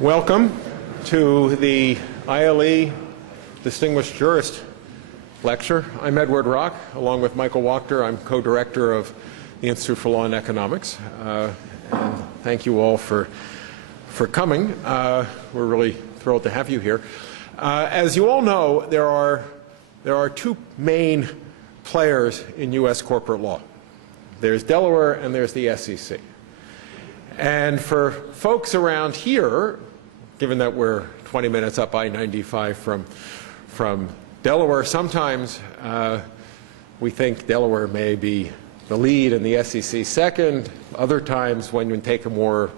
Welcome to the ILE Distinguished Jurist Lecture. I'm Edward Rock, along with Michael Wachter. I'm co-director of the Institute for Law and Economics. And thank you all for coming. We're really thrilled to have you here. As you all know, there are two main players in U.S. corporate law. There's Delaware and there's the SEC. And for folks around here, given that we're 20 minutes up I-95 from Delaware, sometimes we think Delaware may be the lead and the SEC second. Other times, when you take a more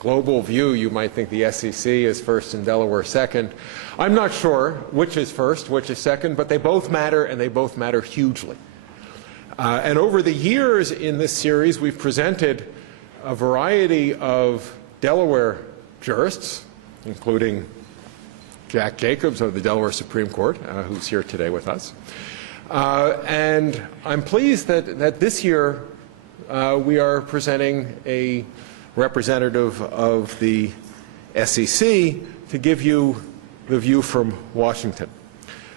global view, you might think the SEC is first and Delaware second. I'm not sure which is first, which is second, but they both matter, and they both matter hugely. And over the years in this series, we've presented a variety of Delaware jurists, including Jack Jacobs of the Delaware Supreme Court, who's here today with us. And I'm pleased that this year we are presenting a representative of the SEC to give you the view from Washington.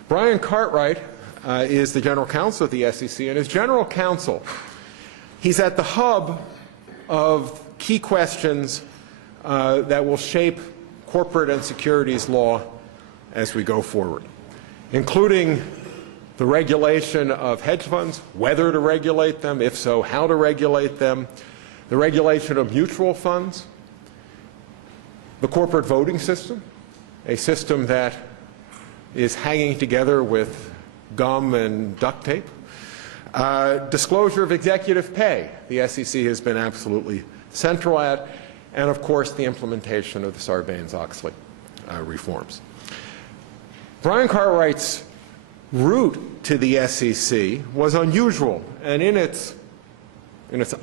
Brian Cartwright is the general counsel of the SEC, and as general counsel, he's at the hub of key questions that will shape corporate and securities law as we go forward, including the regulation of hedge funds, whether to regulate them, if so, how to regulate them, the regulation of mutual funds, the corporate voting system, a system that is hanging together with gum and duct tape, disclosure of executive pay, the SEC has been absolutely central at, and of course the implementation of the Sarbanes-Oxley reforms. Brian Cartwright's route to the SEC was unusual, and in its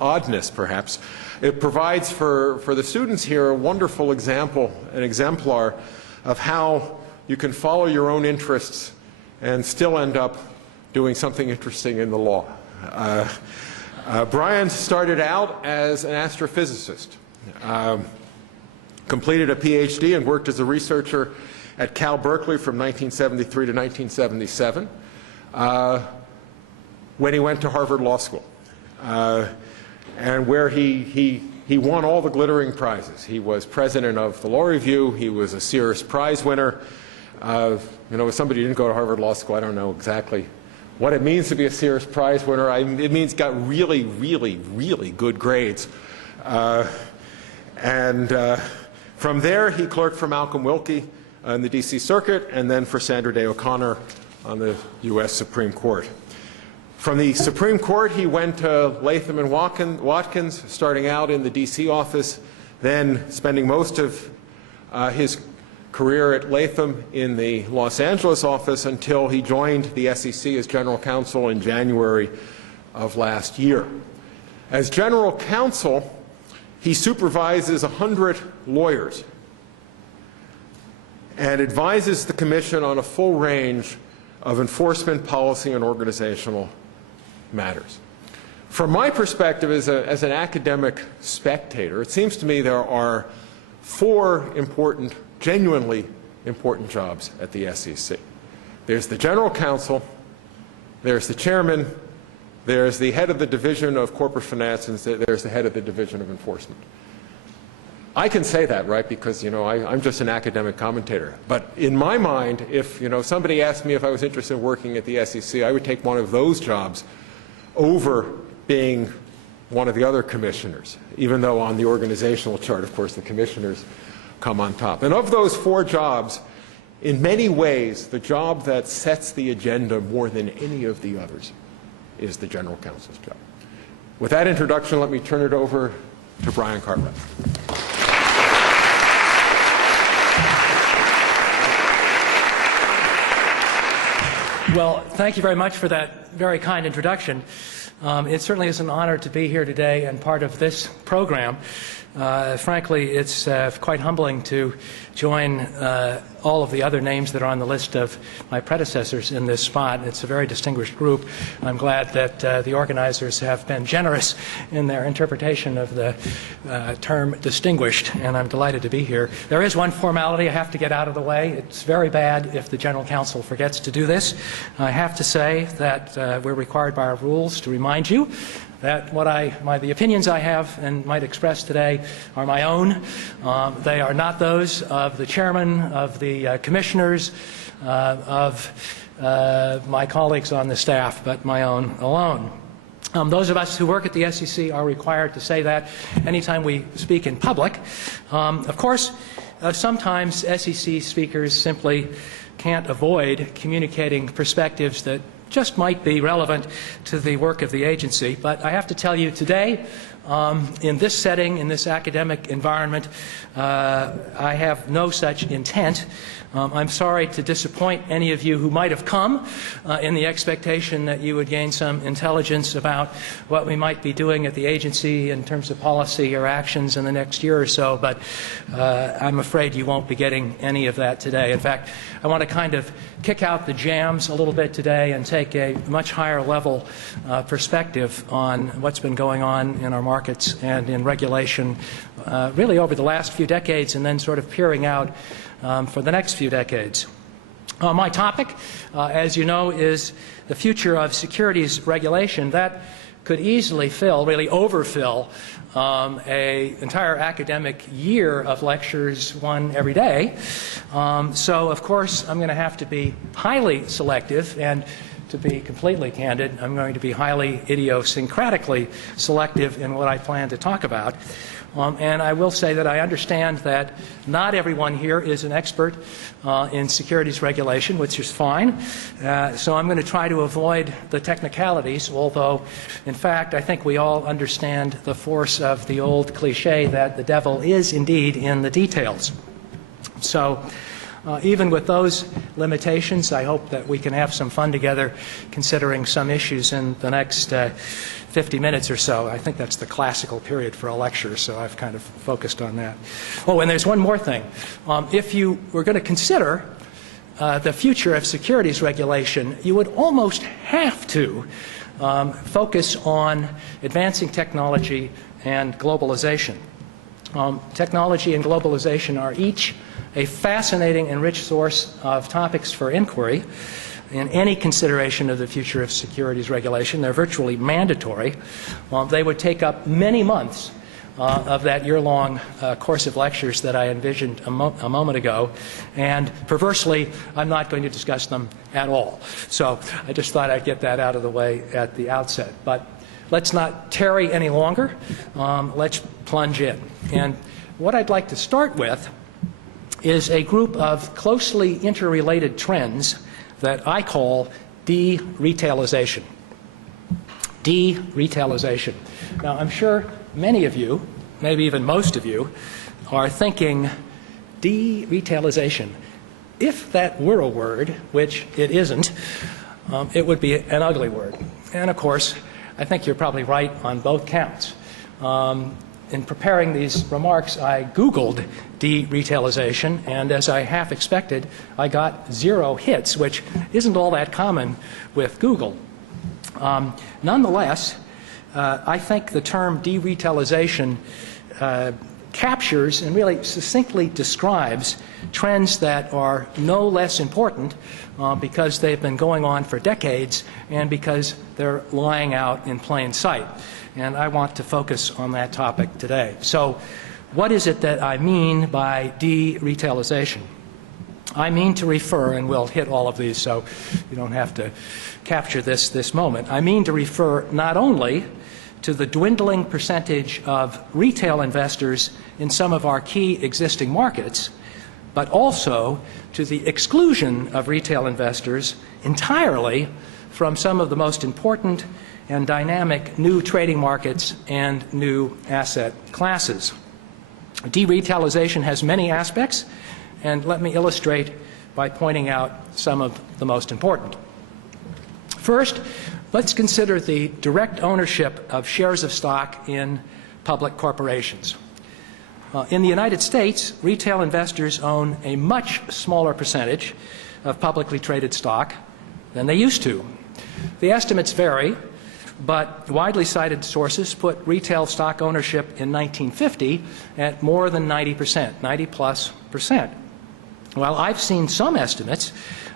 oddness perhaps, it provides for the students here a wonderful example, an exemplar of how you can follow your own interests and still end up doing something interesting in the law. Brian started out as an astrophysicist, completed a PhD and worked as a researcher at Cal Berkeley from 1973 to 1977, when he went to Harvard Law School, and where he won all the glittering prizes. He was president of the Law Review. He was a Sears Prize winner. You know, as somebody who didn't go to Harvard Law School, I don't know exactly what it means to be a Sears Prize winner. It means got really, really, really good grades. From there, he clerked for Malcolm Wilkey in the D.C. Circuit, and then for Sandra Day O'Connor on the U.S. Supreme Court. From the Supreme Court, he went to Latham and Watkins, starting out in the D.C. office, then spending most of his career at Latham in the Los Angeles office until he joined the SEC as general counsel in January of last year. As general counsel, he supervises 100 lawyers and advises the Commission on a full range of enforcement, policy, and organizational matters. From my perspective as an academic spectator, it seems to me there are four important, genuinely important jobs at the SEC. There's the general counsel, there's the chairman, there's the head of the division of corporate finance, and there's the head of the division of enforcement. I can say that, right, because, you know, I'm just an academic commentator. But in my mind, if, you know, somebody asked me if I was interested in working at the SEC, I would take one of those jobs over being one of the other commissioners, even though on the organizational chart, of course, the commissioners come on top. And of those four jobs, in many ways, the job that sets the agenda more than any of the others is the general counsel's job. With that introduction, let me turn it over to Brian Cartwright. Well, thank you very much for that very kind introduction. It certainly is an honor to be here today and part of this program. Frankly, it's quite humbling to join all of the other names that are on the list of my predecessors in this spot. It's a very distinguished group. I'm glad that the organizers have been generous in their interpretation of the term distinguished, and I'm delighted to be here. There is one formality I have to get out of the way. It's very bad if the General Counsel forgets to do this. I have to say that we're required by our rules to remind you that the opinions I have and might express today are my own. They are not those of the chairman, of the commissioners, of my colleagues on the staff, but my own alone. Those of us who work at the SEC are required to say that anytime we speak in public. Of course, sometimes SEC speakers simply can't avoid communicating perspectives that just might be relevant to the work of the agency. But I have to tell you today, in this setting, in this academic environment, I have no such intent. I'm sorry to disappoint any of you who might have come in the expectation that you would gain some intelligence about what we might be doing at the agency in terms of policy or actions in the next year or so, but I'm afraid you won't be getting any of that today. In fact, I want to kind of kick out the jams a little bit today and take a much higher level perspective on what's been going on in our markets and in regulation really over the last few decades, and then sort of peering out for the next few decades. My topic, as you know, is the future of securities regulation. That could easily really overfill an entire academic year of lectures, one every day. So, of course, I'm going to have to be highly selective, and to be completely candid, I'm going to be highly idiosyncratically selective in what I plan to talk about. And I will say that I understand that not everyone here is an expert in securities regulation, which is fine. So I'm going to try to avoid the technicalities, although, in fact, I think we all understand the force of the old cliche that the devil is indeed in the details. So even with those limitations, I hope that we can have some fun together considering some issues in the next 50 minutes or so. I think that's the classical period for a lecture, so I've kind of focused on that. Oh, and there's one more thing. If you were going to consider the future of securities regulation, you would almost have to focus on advancing technology and globalization. Technology and globalization are each a fascinating and rich source of topics for inquiry in any consideration of the future of securities regulation. They're virtually mandatory. They would take up many months of that year-long course of lectures that I envisioned a moment ago, and perversely, I'm not going to discuss them at all. So I just thought I'd get that out of the way at the outset. But let's not tarry any longer. Let's plunge in. And what I'd like to start with is a group of closely interrelated trends that I call DRetailization. DRetailization. Now, I'm sure many of you, maybe even most of you, are thinking, DRetailization. If that were a word, which it isn't, it would be an ugly word. And of course, I think you're probably right on both counts. In preparing these remarks, I Googled DRetailization, and as I half expected, I got 0 hits, which isn't all that common with Google. Nonetheless, I think the term DRetailization captures and really succinctly describes trends that are no less important because they've been going on for decades and because they're lying out in plain sight. And I want to focus on that topic today. So what is it that I mean by DRetailization? I mean to refer, and we'll hit all of these so you don't have to capture this moment. I mean to refer not only to the dwindling percentage of retail investors in some of our key existing markets, but also to the exclusion of retail investors entirely from some of the most important and dynamic new trading markets and new asset classes. DRetailization has many aspects, and let me illustrate by pointing out some of the most important. First, let's consider the direct ownership of shares of stock in public corporations. In the United States, retail investors own a much smaller percentage of publicly traded stock than they used to. The estimates vary, but widely cited sources put retail stock ownership in 1950 at more than 90%, 90+%. While I've seen some estimates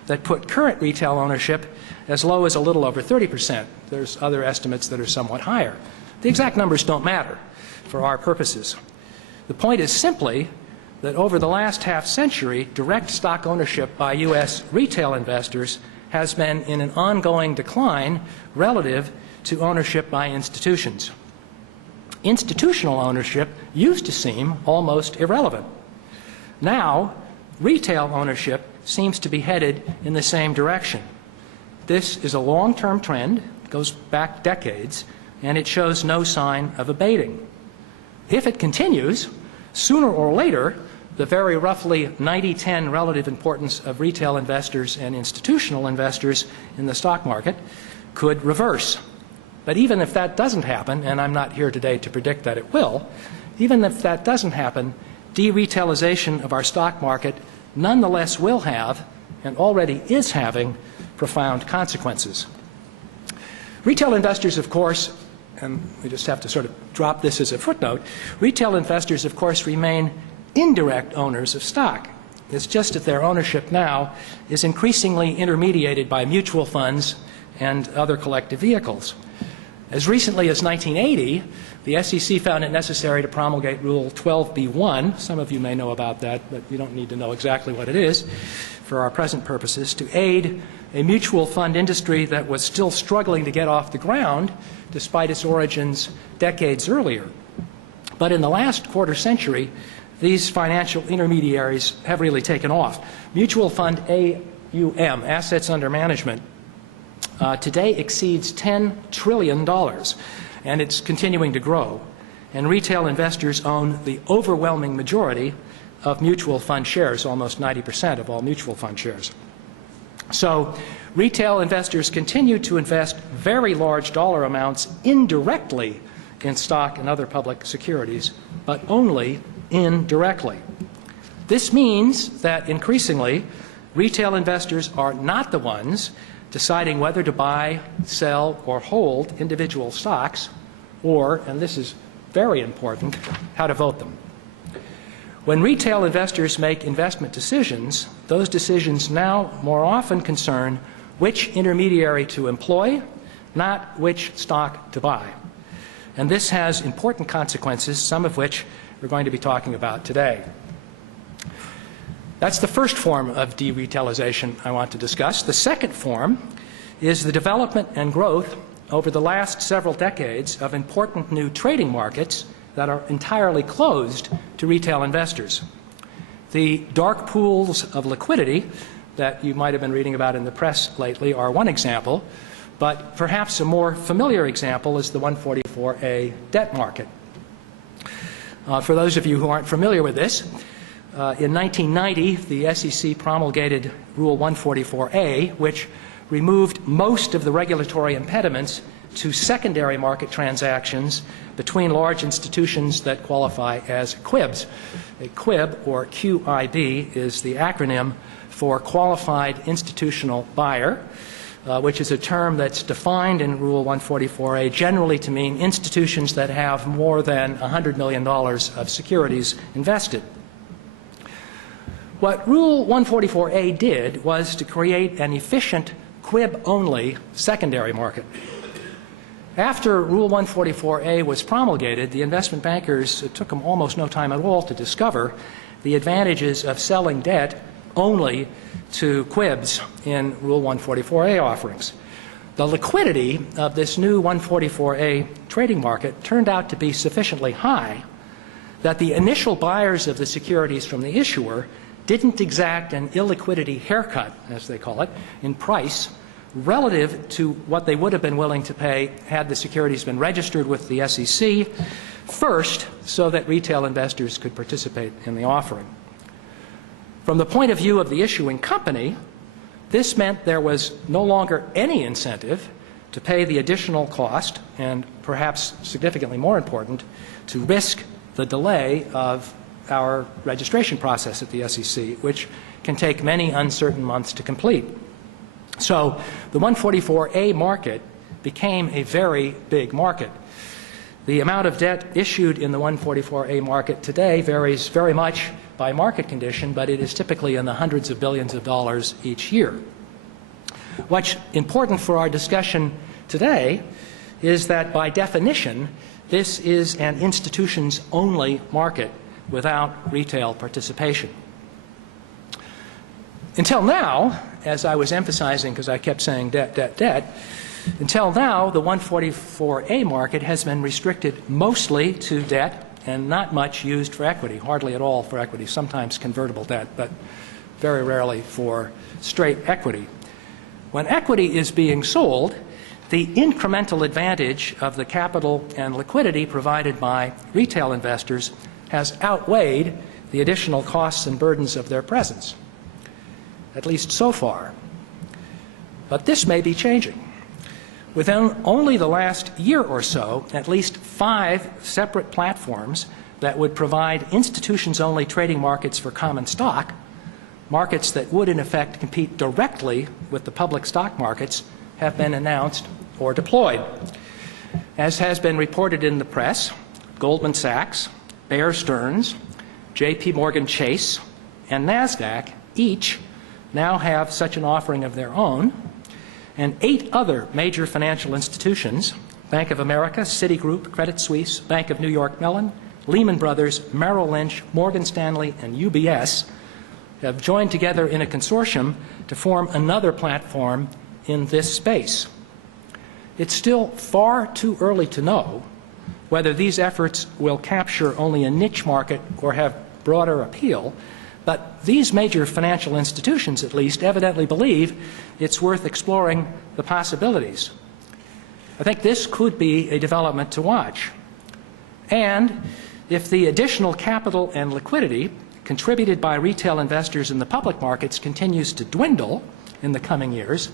that put current retail ownership as low as a little over 30%. There's other estimates that are somewhat higher. The exact numbers don't matter for our purposes. The point is simply that over the last half century, direct stock ownership by U.S. retail investors has been in an ongoing decline relative to ownership by institutions. Institutional ownership used to seem almost irrelevant. Now, retail ownership seems to be headed in the same direction. This is a long-term trend, goes back decades, and it shows no sign of abating. If it continues, sooner or later, the very roughly 90-10 relative importance of retail investors and institutional investors in the stock market could reverse. But even if that doesn't happen, and I'm not here today to predict that it will, even if that doesn't happen, DRetailization of our stock market nonetheless will have, and already is having, profound consequences. Retail investors, of course, and we just have to sort of drop this as a footnote, retail investors, of course, remain indirect owners of stock. It's just that their ownership now is increasingly intermediated by mutual funds and other collective vehicles. As recently as 1980, the SEC found it necessary to promulgate Rule 12b-1. Some of you may know about that, but you don't need to know exactly what it is for our present purposes, to aid a mutual fund industry that was still struggling to get off the ground despite its origins decades earlier. But in the last quarter century, these financial intermediaries have really taken off. Mutual fund AUM, assets under management, today exceeds $10 trillion, and it's continuing to grow. And retail investors own the overwhelming majority of mutual fund shares, almost 90% of all mutual fund shares. So retail investors continue to invest very large dollar amounts indirectly in stock and other public securities, but only indirectly. This means that increasingly retail investors are not the ones deciding whether to buy, sell, or hold individual stocks, or, and this is very important, how to vote them. When retail investors make investment decisions, those decisions now more often concern which intermediary to employ, not which stock to buy. And this has important consequences, some of which we're going to be talking about today. That's the first form of DRetailization I want to discuss. The second form is the development and growth over the last several decades of important new trading markets that are entirely closed to retail investors. The dark pools of liquidity that you might have been reading about in the press lately are one example, but perhaps a more familiar example is the 144A debt market. For those of you who aren't familiar with this, in 1990, the SEC promulgated Rule 144A, which removed most of the regulatory impediments to secondary market transactions between large institutions that qualify as QIBs. A QIB, or QIB, is the acronym for Qualified Institutional Buyer, which is a term that's defined in Rule 144A generally to mean institutions that have more than $100 million of securities invested. What Rule 144A did was to create an efficient QIB-only secondary market. After Rule 144A was promulgated, the investment bankers, it took them almost no time at all to discover the advantages of selling debt only to QIBs in Rule 144A offerings. The liquidity of this new 144A trading market turned out to be sufficiently high that the initial buyers of the securities from the issuer didn't exact an illiquidity haircut, as they call it, in price relative to what they would have been willing to pay had the securities been registered with the SEC first, so that retail investors could participate in the offering. From the point of view of the issuing company, this meant there was no longer any incentive to pay the additional cost, and perhaps significantly more important, to risk the delay of our registration process at the SEC, which can take many uncertain months to complete. So the 144A market became a very big market. The amount of debt issued in the 144A market today varies very much by market condition, but it is typically in the hundreds of billions of dollars each year. What's important for our discussion today is that by definition, this is an institutions-only market without retail participation. Until now, as I was emphasizing because I kept saying debt, debt, debt, until now the 144A market has been restricted mostly to debt and not much used for equity, hardly at all for equity, sometimes convertible debt, but very rarely for straight equity. When equity is being sold, the incremental advantage of the capital and liquidity provided by retail investors has outweighed the additional costs and burdens of their presence, at least so far. But this may be changing. Within only the last year or so, at least 5 separate platforms that would provide institutions-only trading markets for common stock, markets that would in effect compete directly with the public stock markets, have been announced or deployed. As has been reported in the press, Goldman Sachs, Bear Stearns, JP Morgan Chase, and NASDAQ each now have such an offering of their own, and 8 other major financial institutions, Bank of America, Citigroup, Credit Suisse, Bank of New York Mellon, Lehman Brothers, Merrill Lynch, Morgan Stanley, and UBS, have joined together in a consortium to form another platform in this space. It's still far too early to know whether these efforts will capture only a niche market or have broader appeal, but these major financial institutions, at least, evidently believe it's worth exploring the possibilities. I think this could be a development to watch. And if the additional capital and liquidity contributed by retail investors in the public markets continues to dwindle in the coming years,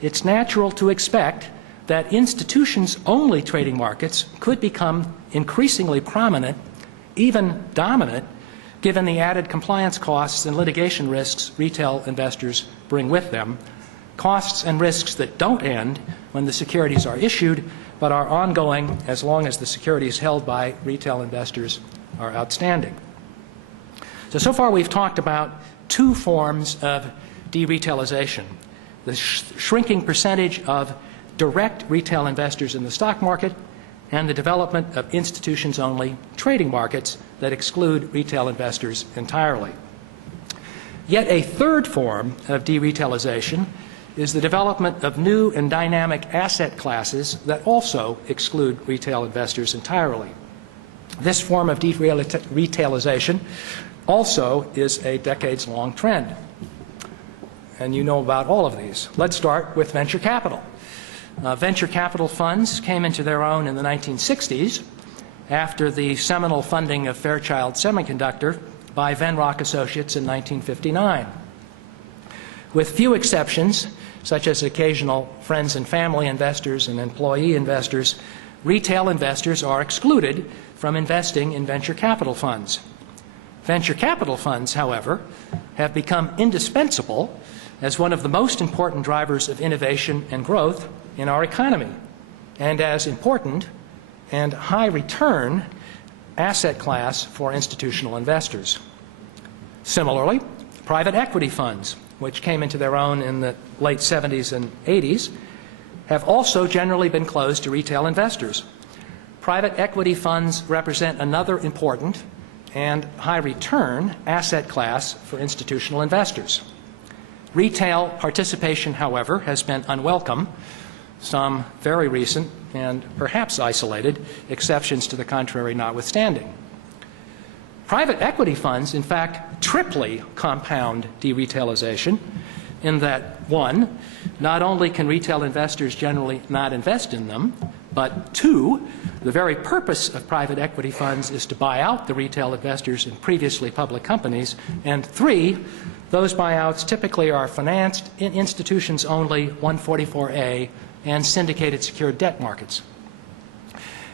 it's natural to expect that institutions-only trading markets could become increasingly prominent, even dominant, given the added compliance costs and litigation risks retail investors bring with them, costs and risks that don't end when the securities are issued, but are ongoing as long as the securities held by retail investors are outstanding. So far we've talked about 2 forms of DRetailization: the shrinking percentage of direct retail investors in the stock market and the development of institutions-only trading markets that exclude retail investors entirely. Yet a third form of DRetailization is the development of new and dynamic asset classes that also exclude retail investors entirely. This form of DRetailization also is a decades-long trend. And you know about all of these. Let's start with venture capital. Venture capital funds came into their own in the 1960s after the seminal funding of Fairchild Semiconductor by Venrock Associates in 1959. With few exceptions, such as occasional friends and family investors and employee investors, retail investors are excluded from investing in venture capital funds. Venture capital funds, however, have become indispensable as one of the most important drivers of innovation and growth in our economy, and as important and high return asset class for institutional investors. Similarly, private equity funds, which came into their own in the late 70s and 80s, have also generally been closed to retail investors. Private equity funds represent another important and high return asset class for institutional investors. Retail participation, however, has been unwelcome, some very recent and perhaps isolated exceptions to the contrary notwithstanding. Private equity funds, in fact, triply compound DRetailization in that, 1, not only can retail investors generally not invest in them, but 2, the very purpose of private equity funds is to buy out the retail investors in previously public companies, and 3, those buyouts typically are financed in institutions-only 144A and syndicated secured debt markets.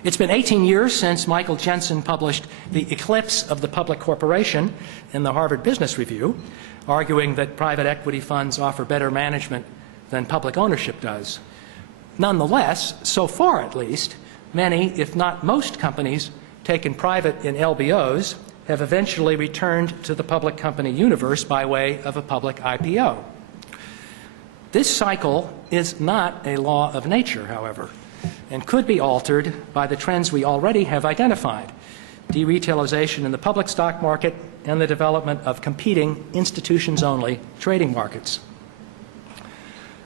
It's been 18 years since Michael Jensen published The Eclipse of the Public Corporation in the Harvard Business Review, arguing that private equity funds offer better management than public ownership does. Nonetheless, so far at least, many, if not most companies taken private in LBOs have eventually returned to the public company universe by way of a public IPO. This cycle is not a law of nature, however, and could be altered by the trends we already have identified: DRetailization in the public stock market and the development of competing institutions-only trading markets.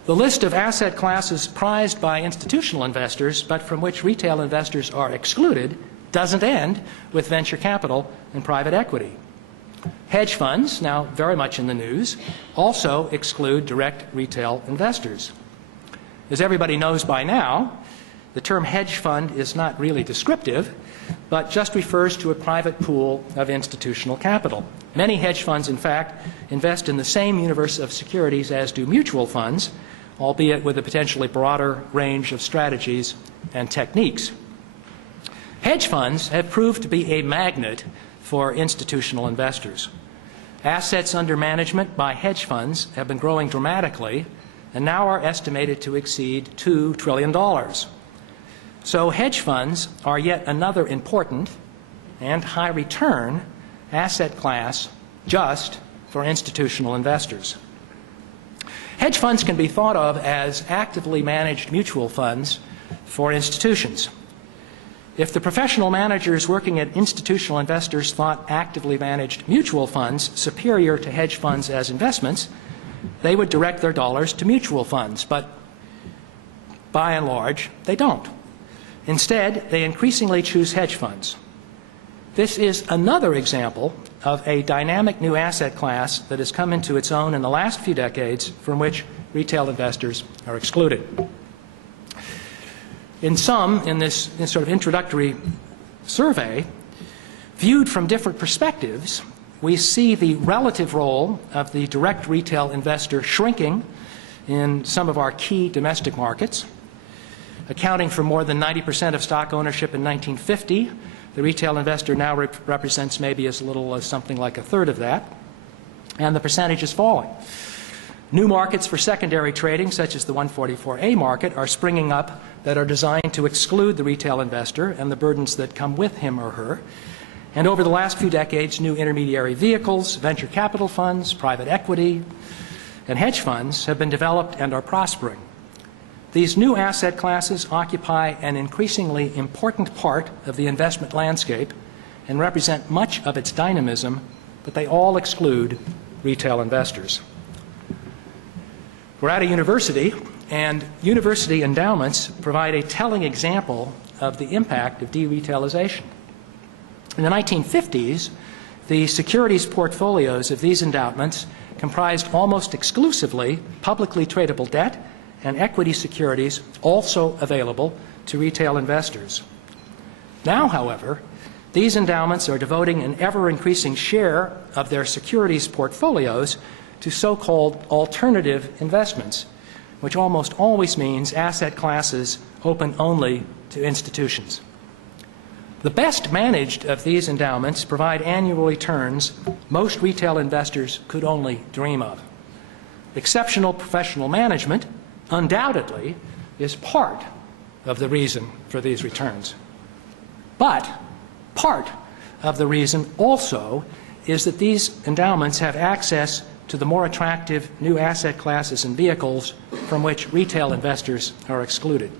The list of asset classes prized by institutional investors, but from which retail investors are excluded, doesn't end with venture capital and private equity. Hedge funds, now very much in the news, also exclude direct retail investors. As everybody knows by now, the term hedge fund is not really descriptive, but just refers to a private pool of institutional capital. Many hedge funds, in fact, invest in the same universe of securities as do mutual funds, albeit with a potentially broader range of strategies and techniques. Hedge funds have proved to be a magnet for institutional investors. Assets under management by hedge funds have been growing dramatically and now are estimated to exceed $2 trillion. So hedge funds are yet another important and high return asset class just for institutional investors. Hedge funds can be thought of as actively managed mutual funds for institutions. If the professional managers working at institutional investors thought actively managed mutual funds superior to hedge funds as investments, they would direct their dollars to mutual funds, but by and large, they don't. Instead, they increasingly choose hedge funds. This is another example of a dynamic new asset class that has come into its own in the last few decades, from which retail investors are excluded. In this sort of introductory survey, viewed from different perspectives, we see the relative role of the direct retail investor shrinking in some of our key domestic markets. Accounting for more than 90% of stock ownership in 1950, the retail investor now represents maybe as little as something like a third of that, and the percentage is falling. New markets for secondary trading, such as the 144A market, are springing up that are designed to exclude the retail investor and the burdens that come with him or her. And over the last few decades, new intermediary vehicles, venture capital funds, private equity, and hedge funds have been developed and are prospering. These new asset classes occupy an increasingly important part of the investment landscape and represent much of its dynamism, but they all exclude retail investors. We're at a university, and university endowments provide a telling example of the impact of deretailization. In the 1950s, the securities portfolios of these endowments comprised almost exclusively publicly tradable debt and equity securities, also available to retail investors. Now, however, these endowments are devoting an ever-increasing share of their securities portfolios to so-called alternative investments, which almost always means asset classes open only to institutions. The best managed of these endowments provide annual returns most retail investors could only dream of. Exceptional professional management undoubtedly is part of the reason for these returns. But part of the reason also is that these endowments have access to the more attractive new asset classes and vehicles from which retail investors are excluded.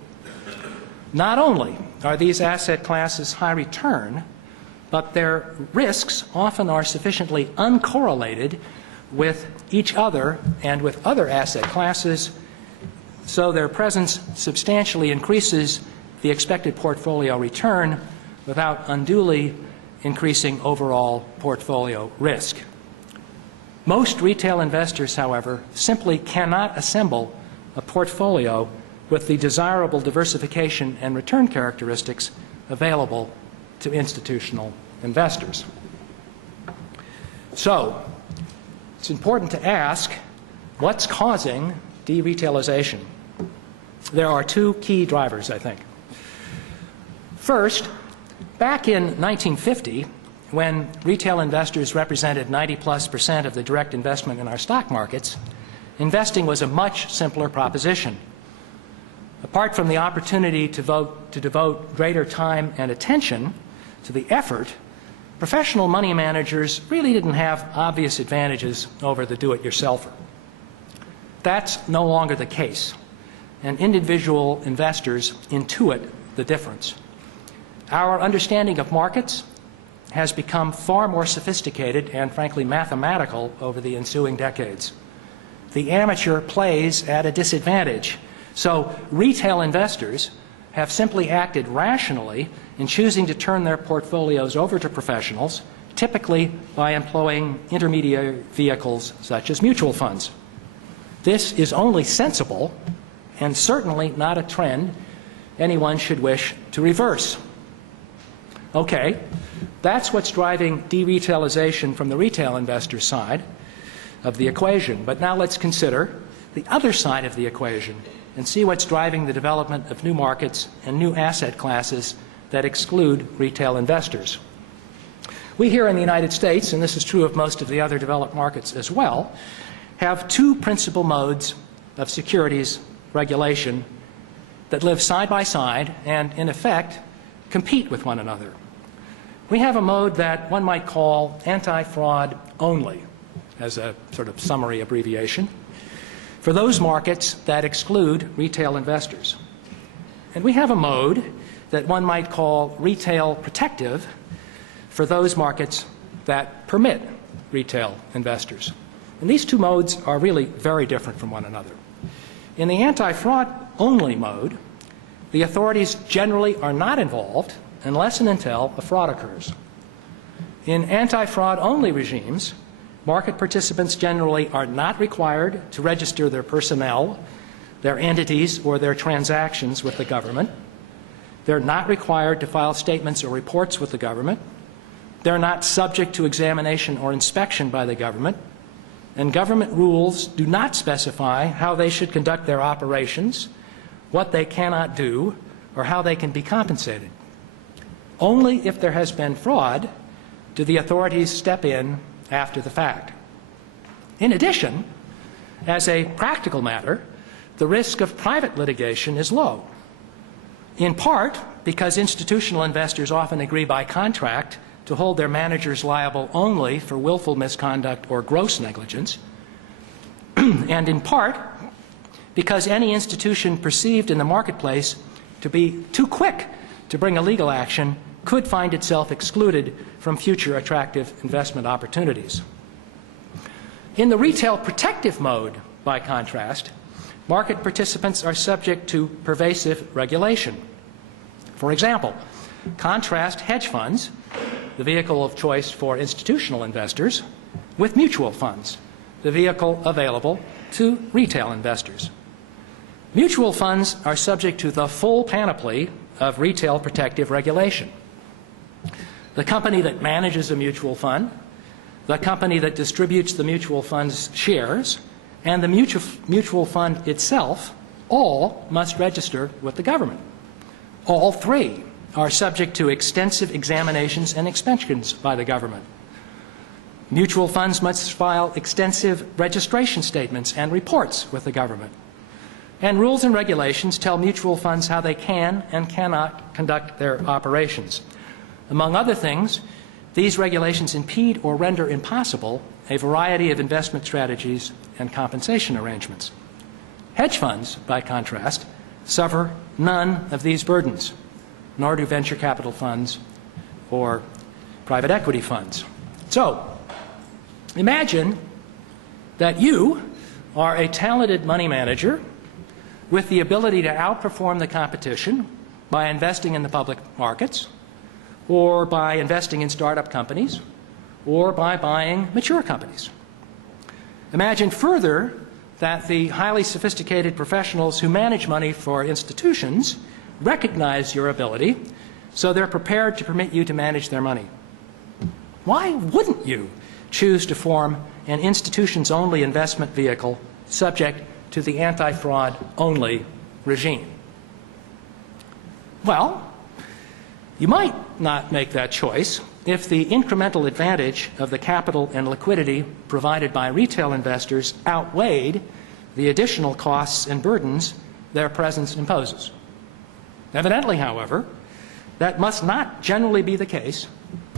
Not only are these asset classes high return, but their risks often are sufficiently uncorrelated with each other and with other asset classes, so their presence substantially increases the expected portfolio return without unduly increasing overall portfolio risk. Most retail investors, however, simply cannot assemble a portfolio with the desirable diversification and return characteristics available to institutional investors. So, it's important to ask, what's causing deretailization? There are two key drivers, I think. First, back in 1950, when retail investors represented 90+% of the direct investment in our stock markets, investing was a much simpler proposition. Apart from the opportunity to devote greater time and attention to the effort, professional money managers really didn't have obvious advantages over the do-it-yourselfer. That's no longer the case, and individual investors intuit the difference. Our understanding of markets has become far more sophisticated and, frankly, mathematical over the ensuing decades. The amateur plays at a disadvantage, so retail investors have simply acted rationally in choosing to turn their portfolios over to professionals, typically by employing intermediary vehicles such as mutual funds. This is only sensible and certainly not a trend anyone should wish to reverse. Okay, that's what's driving DRetailization from the retail investor side of the equation. But now let's consider the other side of the equation and see what's driving the development of new markets and new asset classes that exclude retail investors. We here in the United States, and this is true of most of the other developed markets as well, have two principal modes of securities regulation that live side by side and, in effect, compete with one another. We have a mode that one might call anti-fraud only, as a sort of summary abbreviation, for those markets that exclude retail investors. And we have a mode that one might call retail protective for those markets that permit retail investors. And these two modes are really very different from one another. In the anti-fraud only mode, the authorities generally are not involved unless and until a fraud occurs. In anti-fraud only regimes, market participants generally are not required to register their personnel, their entities, or their transactions with the government. They're not required to file statements or reports with the government. They're not subject to examination or inspection by the government. And government rules do not specify how they should conduct their operations, what they cannot do, or how they can be compensated. Only if there has been fraud do the authorities step in after the fact. In addition, as a practical matter, the risk of private litigation is low, in part because institutional investors often agree by contract to hold their managers liable only for willful misconduct or gross negligence, and in part because any institution perceived in the marketplace to be too quick to bring a legal action could find itself excluded from future attractive investment opportunities. In the retail protective mode, by contrast, market participants are subject to pervasive regulation. For example, contrast hedge funds, the vehicle of choice for institutional investors, with mutual funds, the vehicle available to retail investors. Mutual funds are subject to the full panoply of retail protective regulation. The company that manages a mutual fund, the company that distributes the mutual fund's shares, and the mutual fund itself all must register with the government. All three are subject to extensive examinations and inspections by the government. Mutual funds must file extensive registration statements and reports with the government. And rules and regulations tell mutual funds how they can and cannot conduct their operations. Among other things, these regulations impede or render impossible a variety of investment strategies and compensation arrangements. Hedge funds, by contrast, suffer none of these burdens, nor do venture capital funds or private equity funds. So, imagine that you are a talented money manager with the ability to outperform the competition by investing in the public markets, or by investing in startup companies, or by buying mature companies. Imagine further that the highly sophisticated professionals who manage money for institutions recognize your ability, so they're prepared to permit you to manage their money. Why wouldn't you choose to form an institutions-only investment vehicle subject to the anti-fraud only regime? Well, You might not make that choice if the incremental advantage of the capital and liquidity provided by retail investors outweighed the additional costs and burdens their presence imposes. Evidently, however, that must not generally be the case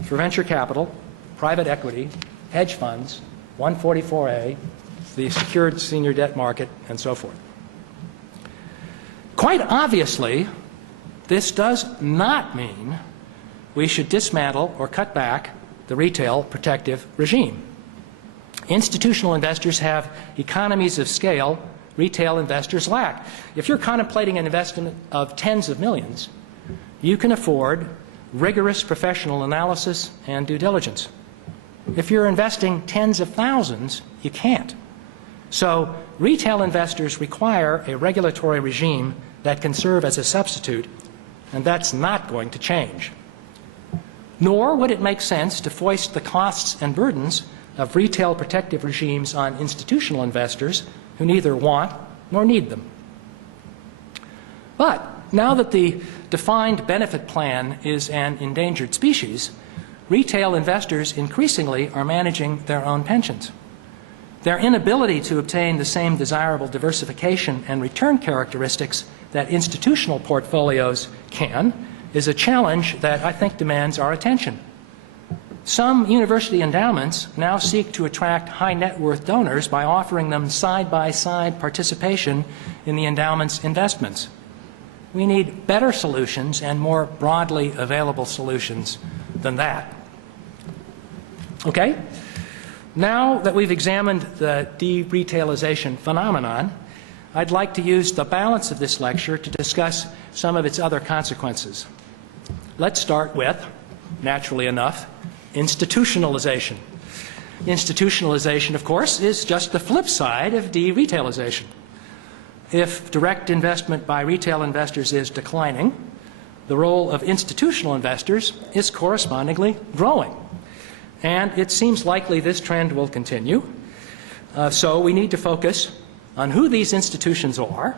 for venture capital, private equity, hedge funds, 144A, the secured senior debt market, and so forth. Quite obviously, this does not mean we should dismantle or cut back the retail protective regime. Institutional investors have economies of scale retail investors lack. If you're contemplating an investment of tens of millions, you can afford rigorous professional analysis and due diligence. If you're investing tens of thousands, you can't. So retail investors require a regulatory regime that can serve as a substitute, and that's not going to change. Nor would it make sense to foist the costs and burdens of retail protective regimes on institutional investors who neither want nor need them. But now that the defined benefit plan is an endangered species, retail investors increasingly are managing their own pensions. Their inability to obtain the same desirable diversification and return characteristics that institutional portfolios can is a challenge that I think demands our attention. Some university endowments now seek to attract high net worth donors by offering them side-by-side participation in the endowment's investments. We need better solutions and more broadly available solutions than that. Okay? Now that we've examined the DRetailization phenomenon, I'd like to use the balance of this lecture to discuss some of its other consequences. Let's start with, naturally enough, institutionalization. Institutionalization, of course, is just the flip side of DRetailization. If direct investment by retail investors is declining, the role of institutional investors is correspondingly growing. And it seems likely this trend will continue. So we need to focus on who these institutions are,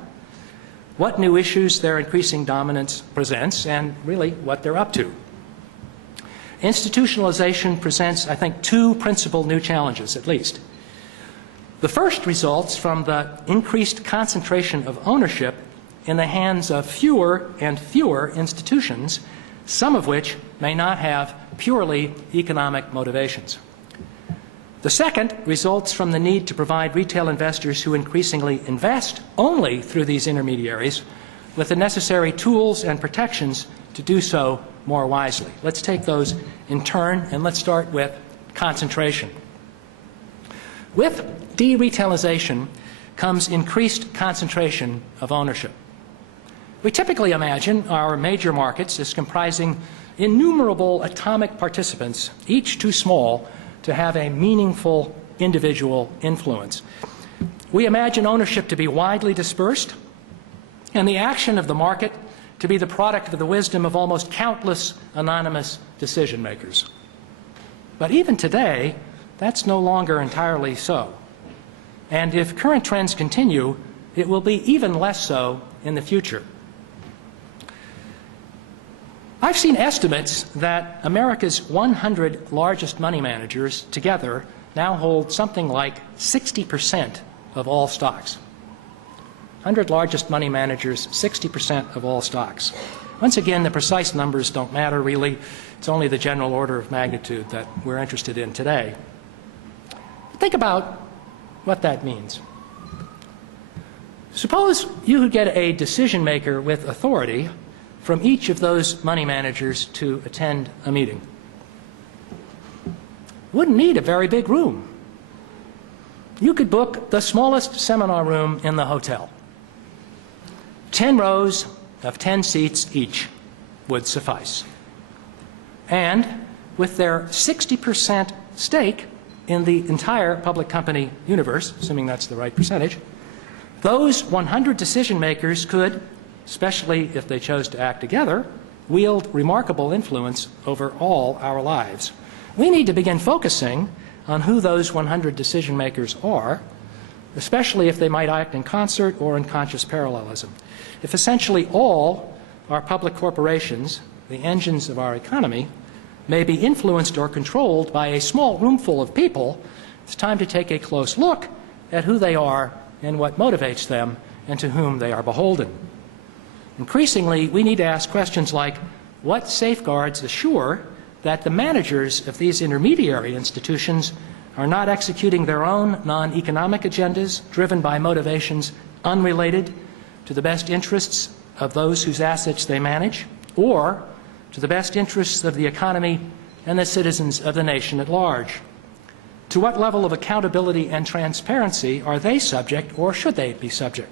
what new issues their increasing dominance presents, and really what they're up to. Institutionalization presents, I think, two principal new challenges, at least. The first results from the increased concentration of ownership in the hands of fewer and fewer institutions, some of which may not have purely economic motivations. The second results from the need to provide retail investors who increasingly invest only through these intermediaries with the necessary tools and protections to do so more wisely. Let's take those in turn, and let's start with concentration. With DRetailization comes increased concentration of ownership. We typically imagine our major markets as comprising innumerable atomic participants, each too small to have a meaningful individual influence. We imagine ownership to be widely dispersed and the action of the market to be the product of the wisdom of almost countless anonymous decision makers. But even today, that's no longer entirely so. And if current trends continue, it will be even less so in the future. I've seen estimates that America's 100 largest money managers together now hold something like 60% of all stocks. 100 largest money managers, 60% of all stocks. Once again, the precise numbers don't matter really. It's only the general order of magnitude that we're interested in today. Think about what that means. Suppose you could get a decision maker with authority from each of those money managers to attend a meeting. Wouldn't need a very big room. You could book the smallest seminar room in the hotel. 10 rows of 10 seats each would suffice. And with their 60% stake in the entire public company universe, assuming that's the right percentage, those 100 decision makers could, especially if they chose to act together, wield remarkable influence over all our lives. We need to begin focusing on who those 100 decision makers are, especially if they might act in concert or in conscious parallelism. If essentially all are public corporations the engines of our economy, may be influenced or controlled by a small roomful of people, it's time to take a close look at who they are and what motivates them and to whom they are beholden. Increasingly, we need to ask questions like, what safeguards assure that the managers of these intermediary institutions are not executing their own non-economic agendas driven by motivations unrelated to the best interests of those whose assets they manage, or to the best interests of the economy and the citizens of the nation at large? To what level of accountability and transparency are they subject, or should they be subject?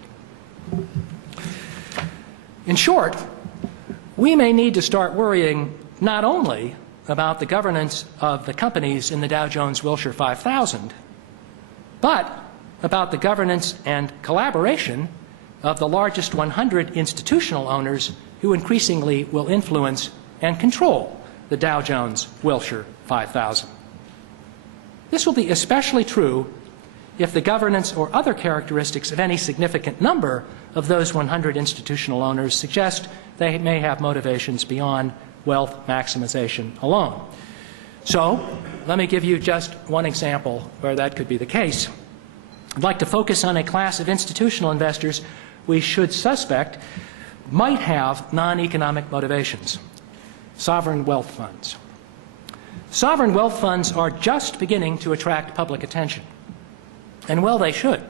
In short, we may need to start worrying not only about the governance of the companies in the Dow Jones Wilshire 5000, but about the governance and collaboration of the largest 100 institutional owners who increasingly will influence and control the Dow Jones Wilshire 5000. This will be especially true if the governance or other characteristics of any significant number of those 100 institutional owners suggest they may have motivations beyond wealth maximization alone. So, let me give you just one example where that could be the case. I'd like to focus on a class of institutional investors we should suspect might have non-economic motivations: sovereign wealth funds. Sovereign wealth funds are just beginning to attract public attention, and well, they should.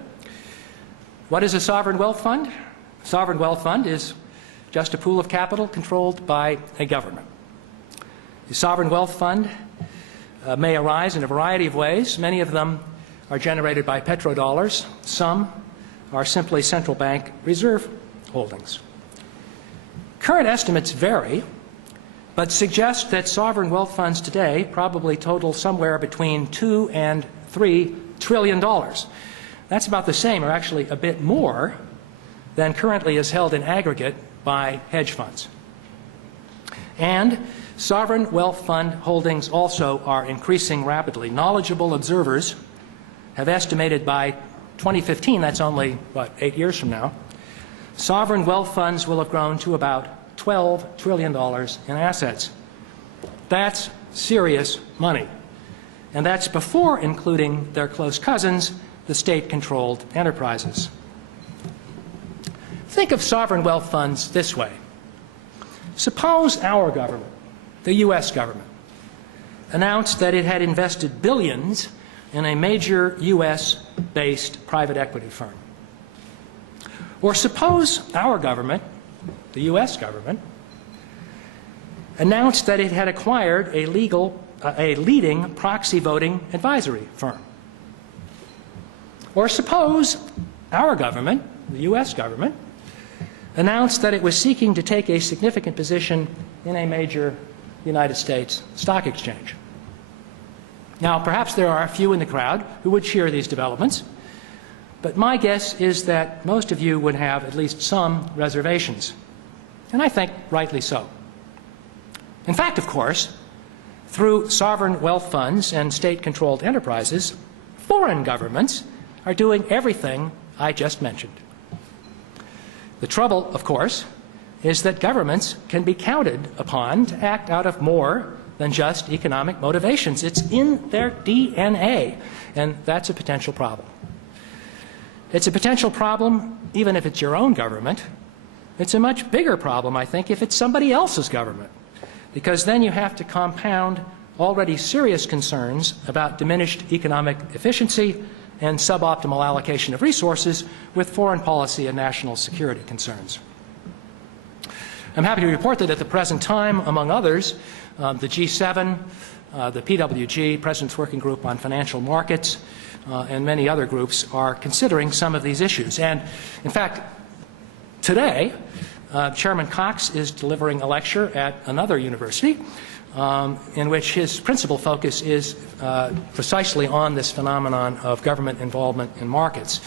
What is a sovereign wealth fund? A sovereign wealth fund is just a pool of capital controlled by a government. The sovereign wealth fund may arise in a variety of ways. Many of them are generated by petrodollars. Some are simply central bank reserve holdings. Current estimates vary, but suggest that sovereign wealth funds today probably total somewhere between $2 and $3 trillion. That's about the same, or actually a bit more, than currently is held in aggregate by hedge funds. And sovereign wealth fund holdings also are increasing rapidly. Knowledgeable observers have estimated by 2015, that's only, 8 years from now, sovereign wealth funds will have grown to about $12 trillion in assets. That's serious money. And that's before including their close cousins, the state-controlled enterprises. Think of sovereign wealth funds this way. Suppose our government, the U.S. government, announced that it had invested billions in a major U.S.-based private equity firm. Or suppose our government, the U.S. government, announced that it had acquired a leading proxy voting advisory firm. Or suppose our government, the U.S. government, announced that it was seeking to take a significant position in a major United States stock exchange. Now, perhaps there are a few in the crowd who would cheer these developments, but my guess is that most of you would have at least some reservations, and I think rightly so. In fact, of course, through sovereign wealth funds and state-controlled enterprises, foreign governments are doing everything I just mentioned. The trouble, of course, is that governments can be counted upon to act out of more than just economic motivations. It's in their DNA, and that's a potential problem. It's a potential problem even if it's your own government. It's a much bigger problem, I think, if it's somebody else's government, because then you have to compound already serious concerns about diminished economic efficiency and suboptimal allocation of resources with foreign policy and national security concerns. I'm happy to report that at the present time, among others, the G7, the PWG, President's Working Group on Financial Markets, and many other groups are considering some of these issues. And, in fact, today, Chairman Cox is delivering a lecture at another university in which his principal focus is precisely on this phenomenon of government involvement in markets.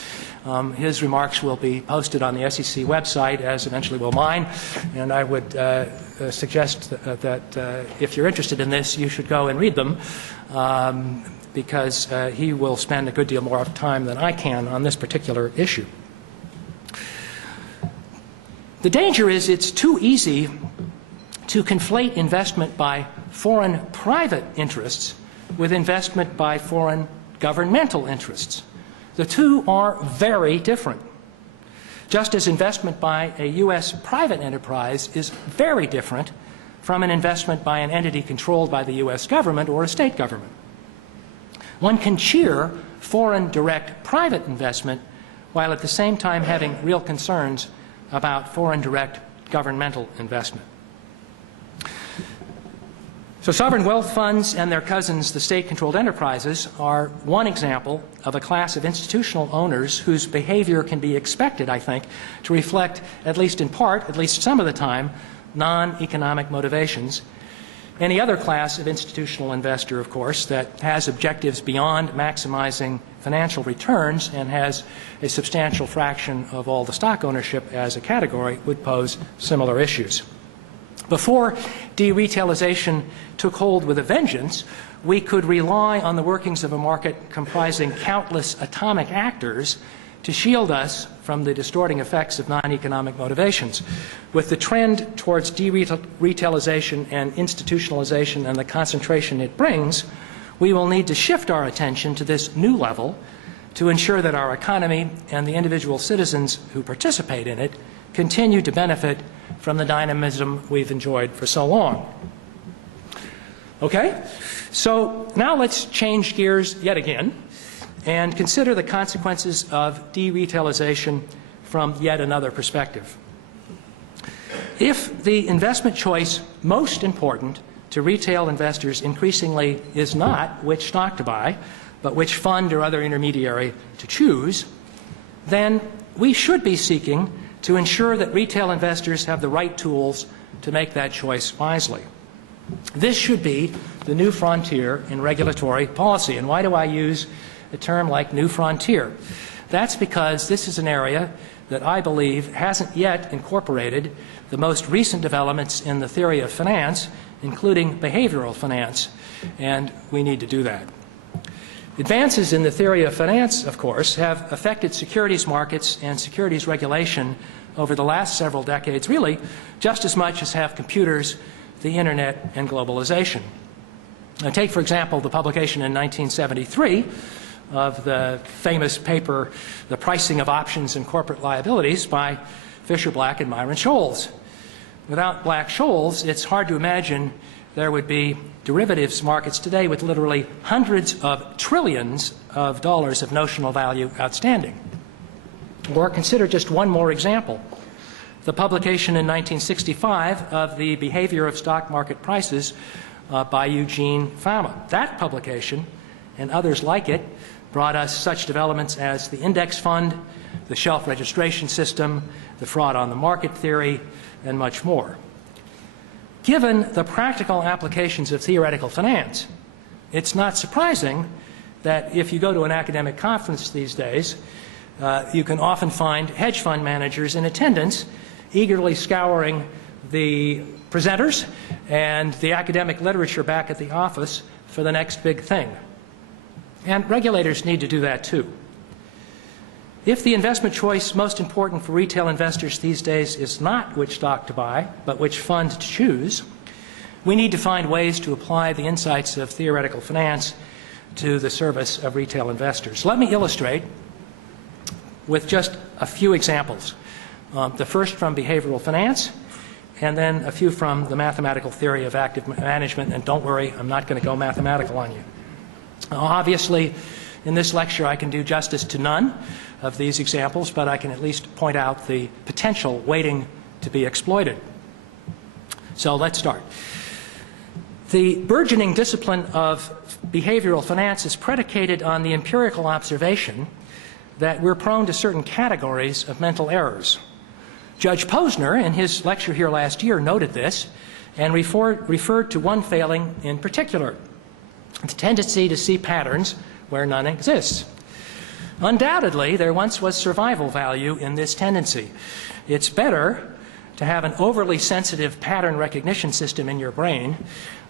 His remarks will be posted on the SEC website, as eventually will mine, and I would suggest that if you're interested in this, you should go and read them, because he will spend a good deal more of time than I can on this particular issue. The danger is it's too easy to conflate investment by foreign private interests with investment by foreign governmental interests. The two are very different. Just as investment by a U.S. private enterprise is very different from an investment by an entity controlled by the U.S. government or a state government. One can cheer foreign direct private investment while at the same time having real concerns about foreign direct governmental investment. So sovereign wealth funds and their cousins, the state-controlled enterprises, are one example of a class of institutional owners whose behavior can be expected, I think, to reflect, at least in part, at least some of the time, non-economic motivations. Any other class of institutional investor, of course, that has objectives beyond maximizing financial returns and has a substantial fraction of all the stock ownership as a category would pose similar issues. Before DRetailization took hold with a vengeance, we could rely on the workings of a market comprising countless atomic actors to shield us from the distorting effects of non-economic motivations. With the trend towards DRetailization and institutionalization and the concentration it brings, we will need to shift our attention to this new level to ensure that our economy and the individual citizens who participate in it continue to benefit from the dynamism we've enjoyed for so long. Okay? So now let's change gears yet again and consider the consequences of DRetailization from yet another perspective. If the investment choice most important to retail investors increasingly is not which stock to buy, but which fund or other intermediary to choose, then we should be seeking to ensure that retail investors have the right tools to make that choice wisely. This should be the new frontier in regulatory policy. And why do I use a term like new frontier? That's because this is an area that I believe hasn't yet incorporated the most recent developments in the theory of finance, including behavioral finance, and we need to do that. Advances in the theory of finance, of course, have affected securities markets and securities regulation over the last several decades, really just as much as have computers, the internet, and globalization. Now, take, for example, the publication in 1973 of the famous paper, The Pricing of Options and Corporate Liabilities by Fisher Black and Myron Scholes. Without Black-Scholes, it's hard to imagine there would be derivatives markets today with literally hundreds of trillions of dollars of notional value outstanding. Or consider just one more example. The publication in 1965 of The Behavior of Stock Market Prices by Eugene Fama. That publication, and others like it, brought us such developments as the index fund, the shelf registration system, the fraud on the market theory, and much more. Given the practical applications of theoretical finance, it's not surprising that if you go to an academic conference these days, you can often find hedge fund managers in attendance eagerly scouring the presenters and the academic literature back at the office for the next big thing. And regulators need to do that too. If the investment choice most important for retail investors these days is not which stock to buy, but which fund to choose, we need to find ways to apply the insights of theoretical finance to the service of retail investors. Let me illustrate with just a few examples. The first from behavioral finance, and then a few from the mathematical theory of active management. And don't worry, I'm not going to go mathematical on you. Obviously, in this lecture, I can do justice to none of these examples, but I can at least point out the potential waiting to be exploited. So let's start. The burgeoning discipline of behavioral finance is predicated on the empirical observation that we're prone to certain categories of mental errors. Judge Posner, in his lecture here last year, noted this and referred to one failing in particular, the tendency to see patterns where none exists. Undoubtedly, there once was survival value in this tendency. It's better to have an overly sensitive pattern recognition system in your brain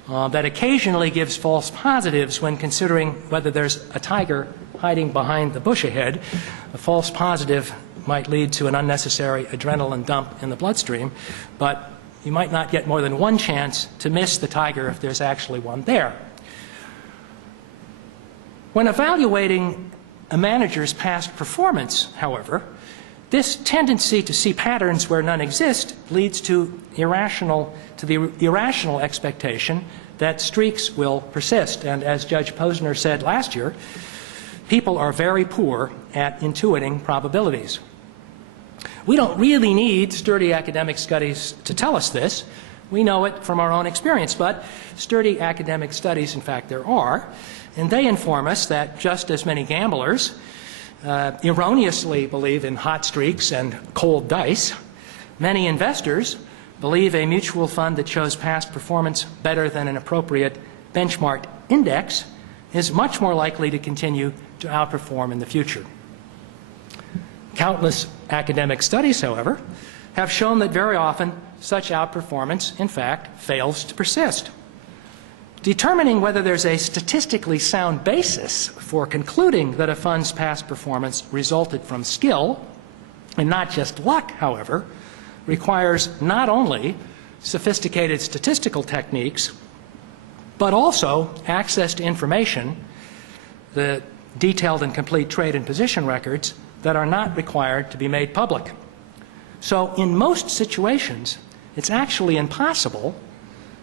that occasionally gives false positives when considering whether there's a tiger hiding behind the bush ahead. A false positive might lead to an unnecessary adrenaline dump in the bloodstream, but You might not get more than one chance to miss the tiger if there's actually one there. When evaluating a manager's past performance, however, this tendency to see patterns where none exist leads to the irrational expectation that streaks will persist. And as Judge Posner said last year, people are very poor at intuiting probabilities. We don't really need sturdy academic studies to tell us this. We know it from our own experience, but sturdy academic studies, in fact, there are, and they inform us that just as many gamblers erroneously believe in hot streaks and cold dice, many investors believe a mutual fund that shows past performance better than an appropriate benchmark index is much more likely to continue to outperform in the future. Countless academic studies, however, have shown that very often such outperformance, in fact, fails to persist. Determining whether there's a statistically sound basis for concluding that a fund's past performance resulted from skill, and not just luck, however, requires not only sophisticated statistical techniques, but also access to information, the detailed and complete trade and position records that are not required to be made public. So in most situations, it's actually impossible,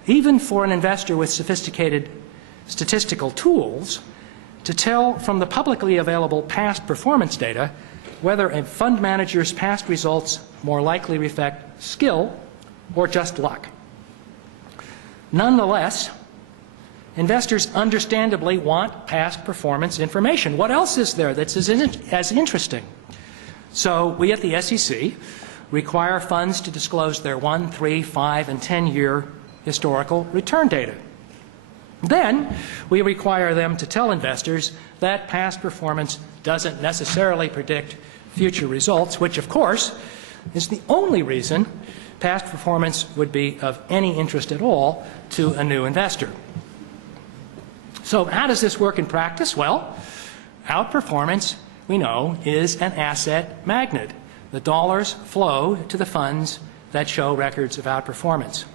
even for an investor with sophisticated statistical tools, to tell from the publicly available past performance data whether a fund manager's past results more likely reflect skill or just luck. Nonetheless, investors understandably want past performance information. What else is there that's as interesting? So we at the SEC require funds to disclose their 1, 3, 5, and 10-year historical return data. Then we require them to tell investors that past performance doesn't necessarily predict future results, which of course is the only reason past performance would be of any interest at all to a new investor. So how does this work in practice? Well, outperformance, we know, is an asset magnet. The dollars flow to the funds that show records of outperformance.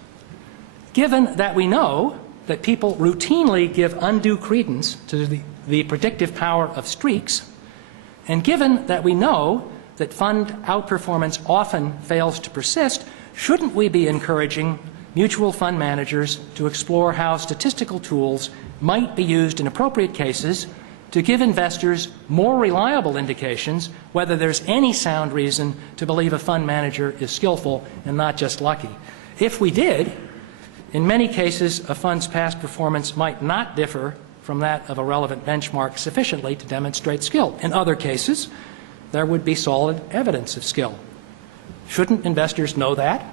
Given that we know that people routinely give undue credence to the predictive power of streaks, and given that we know that fund outperformance often fails to persist, shouldn't we be encouraging mutual fund managers to explore how statistical tools might be used in appropriate cases to give investors more reliable indications whether there's any sound reason to believe a fund manager is skillful and not just lucky? If we did, in many cases, a fund's past performance might not differ from that of a relevant benchmark sufficiently to demonstrate skill. In other cases, there would be solid evidence of skill. Shouldn't investors know that?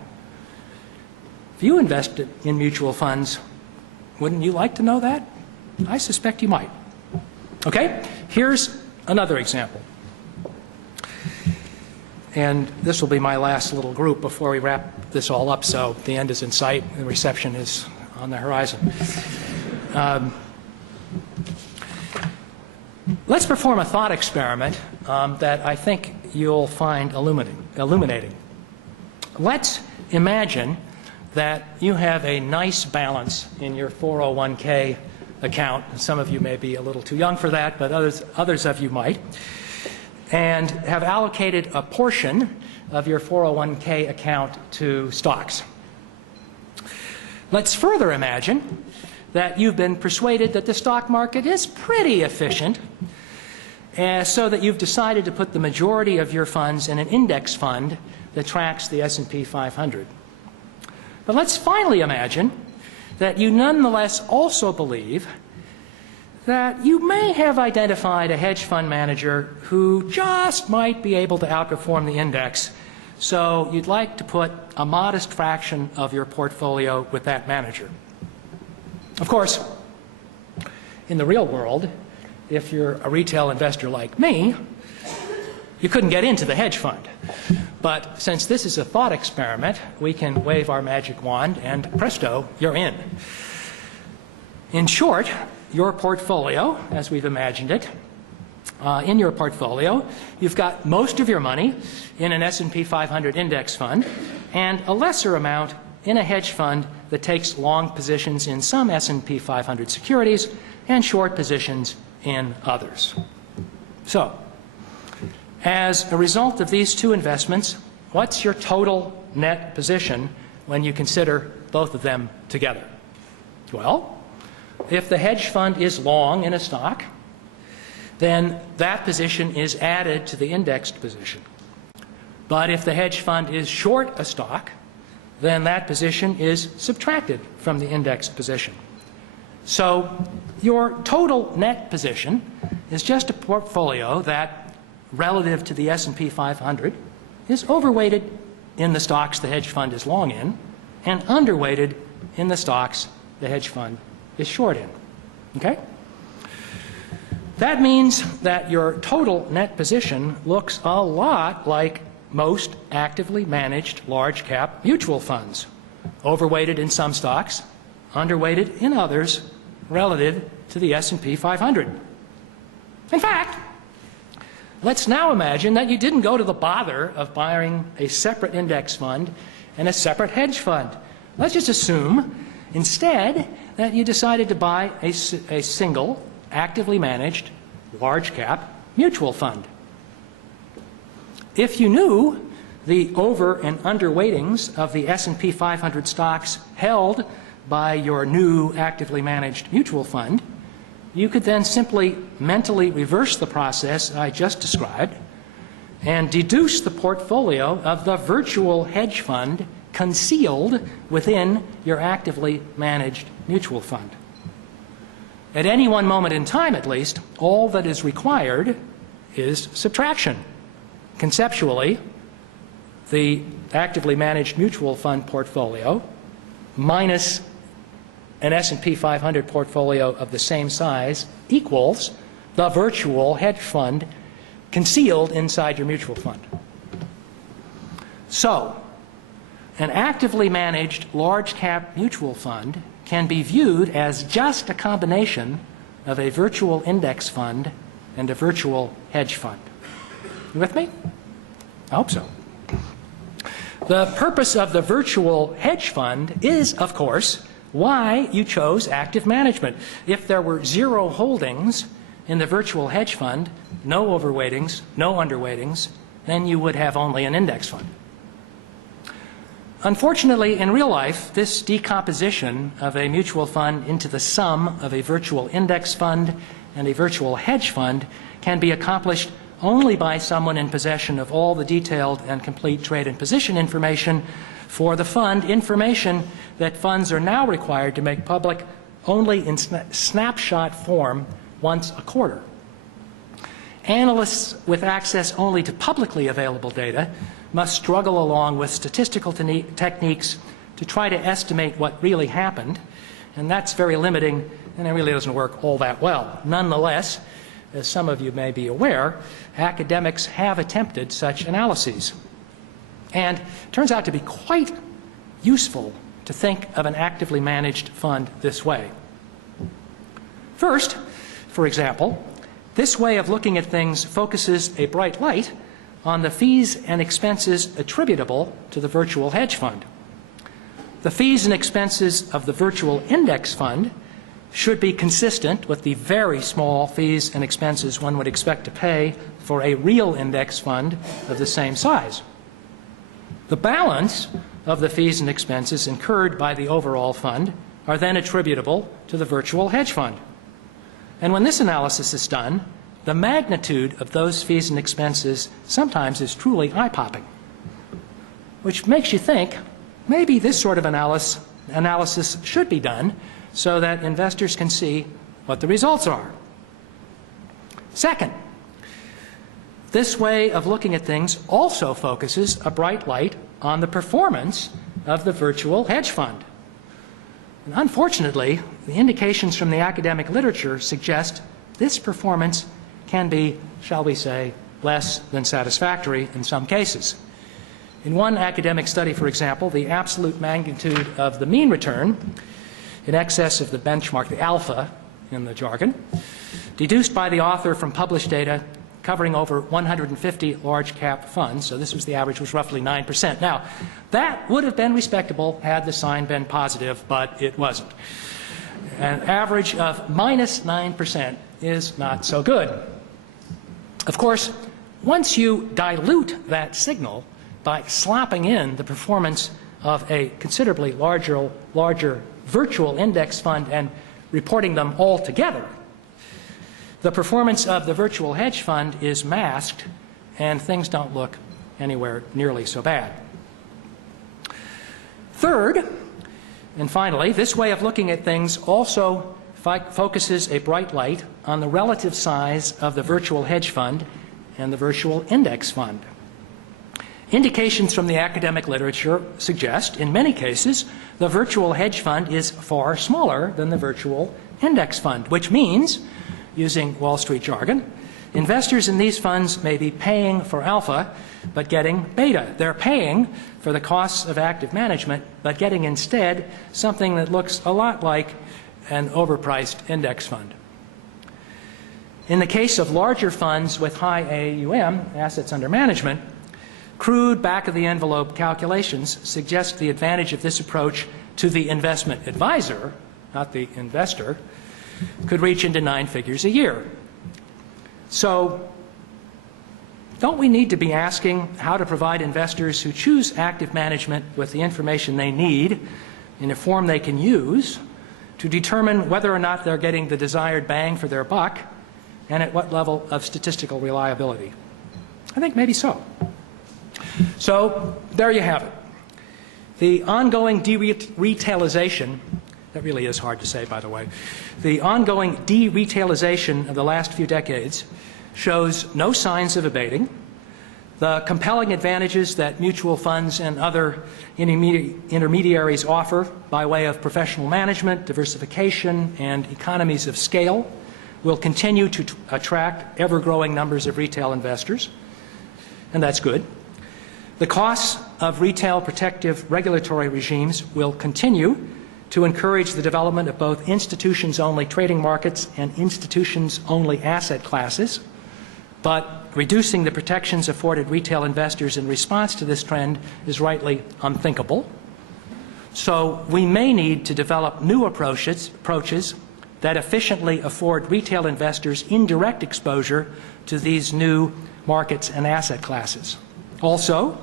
If you invested in mutual funds, wouldn't you like to know that? I suspect you might. Okay, here's another example. And this will be my last little group before we wrap this all up, so the end is in sight, the reception is on the horizon. Let's perform a thought experiment that I think you'll find illuminating. Let's imagine that you have a nice balance in your 401k account. Some of you may be a little too young for that, but others of you might, and have allocated a portion of your 401k account to stocks. Let's further imagine that you've been persuaded that the stock market is pretty efficient, so that you've decided to put the majority of your funds in an index fund that tracks the S&P 500. But let's finally imagine that you nonetheless also believe that you may have identified a hedge fund manager who just might be able to outperform the index, so you'd like to put a modest fraction of your portfolio with that manager. Of course, in the real world, if you're a retail investor like me, you couldn't get into the hedge fund. But since this is a thought experiment, we can wave our magic wand and presto, you're in. In short, your portfolio, as we've imagined it, in your portfolio, you've got most of your money in an S&P 500 index fund and a lesser amount in a hedge fund that takes long positions in some S&P 500 securities and short positions in others. So, as a result of these two investments, what's your total net position when you consider both of them together? Well, if the hedge fund is long in a stock, then that position is added to the indexed position. But if the hedge fund is short a stock, then that position is subtracted from the indexed position. So your total net position is just a portfolio that, relative to the S&P 500, is overweighted in the stocks the hedge fund is long in and underweighted in the stocks the hedge fund is short in. Okay? That means that your total net position looks a lot like most actively managed large cap mutual funds, overweighted in some stocks, underweighted in others relative to the S&P 500. In fact, let's now imagine that you didn't go to the bother of buying a separate index fund and a separate hedge fund. Let's just assume instead that you decided to buy a single actively managed large cap mutual fund. If you knew the over and under weightings of the S&P 500 stocks held by your new actively managed mutual fund, you could then simply mentally reverse the process I just described and deduce the portfolio of the virtual hedge fund concealed within your actively managed mutual fund. At any one moment in time, at least, all that is required is subtraction. Conceptually, the actively managed mutual fund portfolio minus an S&P 500 portfolio of the same size equals the virtual hedge fund concealed inside your mutual fund. So, an actively managed large cap mutual fund can be viewed as just a combination of a virtual index fund and a virtual hedge fund. You with me? I hope so. The purpose of the virtual hedge fund is, of course, why you chose active management. If there were zero holdings in the virtual hedge fund, no overweightings, no underweightings, then you would have only an index fund. Unfortunately, in real life, this decomposition of a mutual fund into the sum of a virtual index fund and a virtual hedge fund can be accomplished only by someone in possession of all the detailed and complete trade and position information for the fund, information that funds are now required to make public only in snapshot form once a quarter. Analysts with access only to publicly available data must struggle along with statistical techniques to try to estimate what really happened, and that's very limiting, and it really doesn't work all that well. Nonetheless, as some of you may be aware, academics have attempted such analyses. And it turns out to be quite useful to think of an actively managed fund this way. First, for example, this way of looking at things focuses a bright light on the fees and expenses attributable to the virtual hedge fund. The fees and expenses of the virtual index fund should be consistent with the very small fees and expenses one would expect to pay for a real index fund of the same size. The balance of the fees and expenses incurred by the overall fund are then attributable to the virtual hedge fund. And when this analysis is done, the magnitude of those fees and expenses sometimes is truly eye-popping, which makes you think maybe this sort of analysis should be done so that investors can see what the results are. Second, this way of looking at things also focuses a bright light on the performance of the virtual hedge fund. And unfortunately, the indications from the academic literature suggest this performance can be, shall we say, less than satisfactory in some cases. In one academic study, for example, the absolute magnitude of the mean return in excess of the benchmark, the alpha in the jargon, deduced by the author from published data, covering over 150 large cap funds. So this was the average, was roughly 9%. Now, that would have been respectable had the sign been positive, but it wasn't. An average of minus 9% is not so good. Of course, once you dilute that signal by slapping in the performance of a considerably larger virtual index fund and reporting them all together, the performance of the virtual hedge fund is masked and things don't look anywhere nearly so bad. Third, and finally, this way of looking at things also focuses a bright light on the relative size of the virtual hedge fund and the virtual index fund. Indications from the academic literature suggest, in many cases, the virtual hedge fund is far smaller than the virtual index fund, which means, using Wall Street jargon, investors in these funds may be paying for alpha but getting beta. They're paying for the costs of active management but getting instead something that looks a lot like an overpriced index fund. In the case of larger funds with high AUM, assets under management, crude back-of-the-envelope calculations suggest the advantage of this approach to the investment advisor, not the investor, could reach into 9 figures a year. So, don't we need to be asking how to provide investors who choose active management with the information they need in a form they can use to determine whether or not they're getting the desired bang for their buck and at what level of statistical reliability? I think maybe so. So, there you have it. The ongoing DRetailization, that really is hard to say, by the way, the ongoing DRetailization of the last few decades shows no signs of abating. The compelling advantages that mutual funds and other intermediaries offer by way of professional management, diversification, and economies of scale will continue to attract ever-growing numbers of retail investors, and that's good. The costs of retail protective regulatory regimes will continue to encourage the development of both institutions-only trading markets and institutions-only asset classes, but reducing the protections afforded retail investors in response to this trend is rightly unthinkable. So we may need to develop new approaches that efficiently afford retail investors indirect exposure to these new markets and asset classes. Also,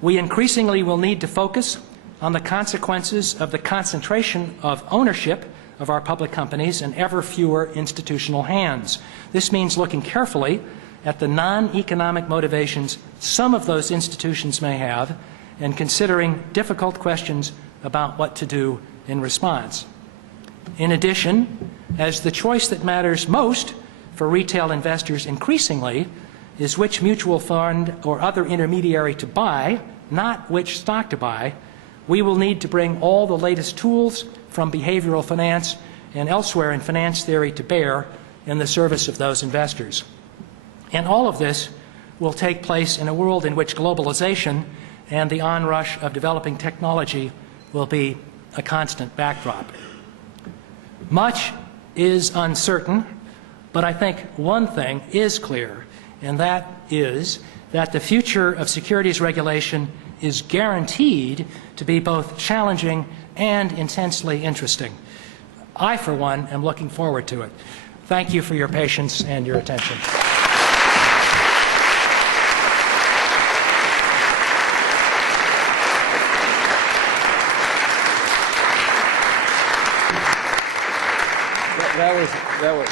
we increasingly will need to focus on the consequences of the concentration of ownership of our public companies in ever fewer institutional hands. This means looking carefully at the non-economic motivations some of those institutions may have and considering difficult questions about what to do in response. In addition, as the choice that matters most for retail investors increasingly is which mutual fund or other intermediary to buy, not which stock to buy, we will need to bring all the latest tools from behavioral finance and elsewhere in finance theory to bear in the service of those investors. And all of this will take place in a world in which globalization and the onrush of developing technology will be a constant backdrop. Much is uncertain, but I think one thing is clear, and that is that the future of securities regulation is guaranteed to be both challenging and intensely interesting. I, for one, am looking forward to it. Thank you for your patience and your attention.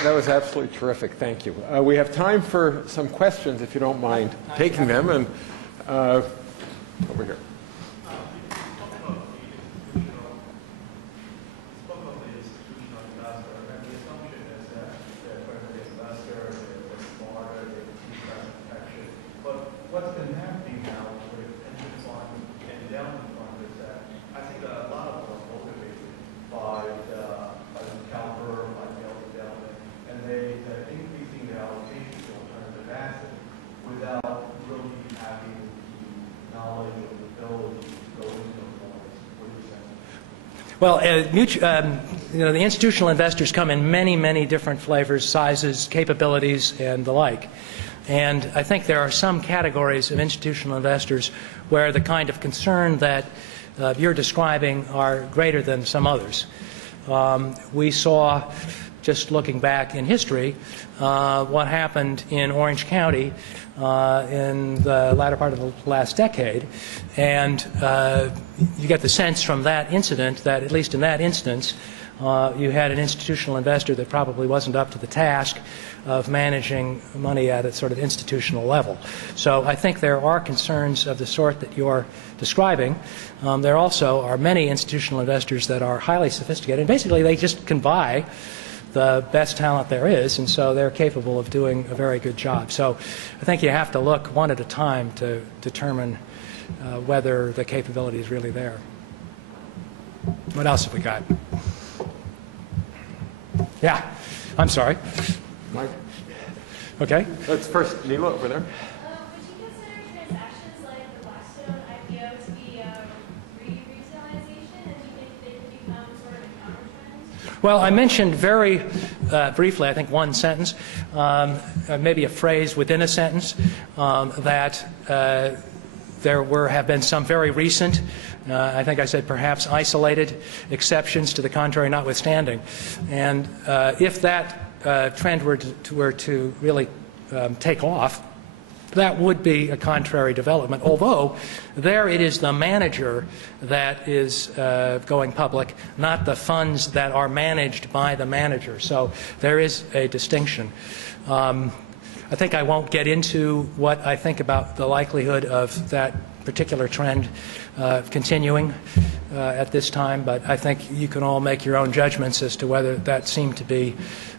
That was absolutely terrific. Thank you. We have time for some questions, if you don't mind taking them. And over here. What's been happening now with pension funds and endowment funds is that I think a lot of them are motivated by the caliber, by the development, and they're increasing their allocation to alternative assets without really having the knowledge or the ability to go into the markets. What do you say? Well, the institutional investors come in many, many different flavors, sizes, capabilities, and the like. And I think there are some categories of institutional investors where the kind of concern that you're describing are greater than some others. We saw, just looking back in history, what happened in Orange County in the latter part of the last decade. And you get the sense from that incident that, at least in that instance, you had an institutional investor that probably wasn't up to the task of managing money at a sort of institutional level. So I think there are concerns of the sort that you're describing. There also are many institutional investors that are highly sophisticated, and basically they just can buy the best talent there is, and so they're capable of doing a very good job. So I think you have to look one at a time to determine whether the capability is really there. What else have we got? Yeah, I'm sorry. Mike? Okay. Let's first, Neela, over there. Would you consider transactions like the Blackstone IPO to be re-retailization, and do you think they could become sort of a countertrend? Well, I mentioned very briefly, I think one sentence, maybe a phrase within a sentence, that there have been some very recent, I think I said perhaps isolated exceptions to the contrary notwithstanding. And if that trend were to really take off, that would be a contrary development, although there it is the manager that is going public, not the funds that are managed by the manager. So there is a distinction. I think I won't get into what I think about the likelihood of that particular trend continuing at this time, but I think you can all make your own judgments as to whether that seemed to be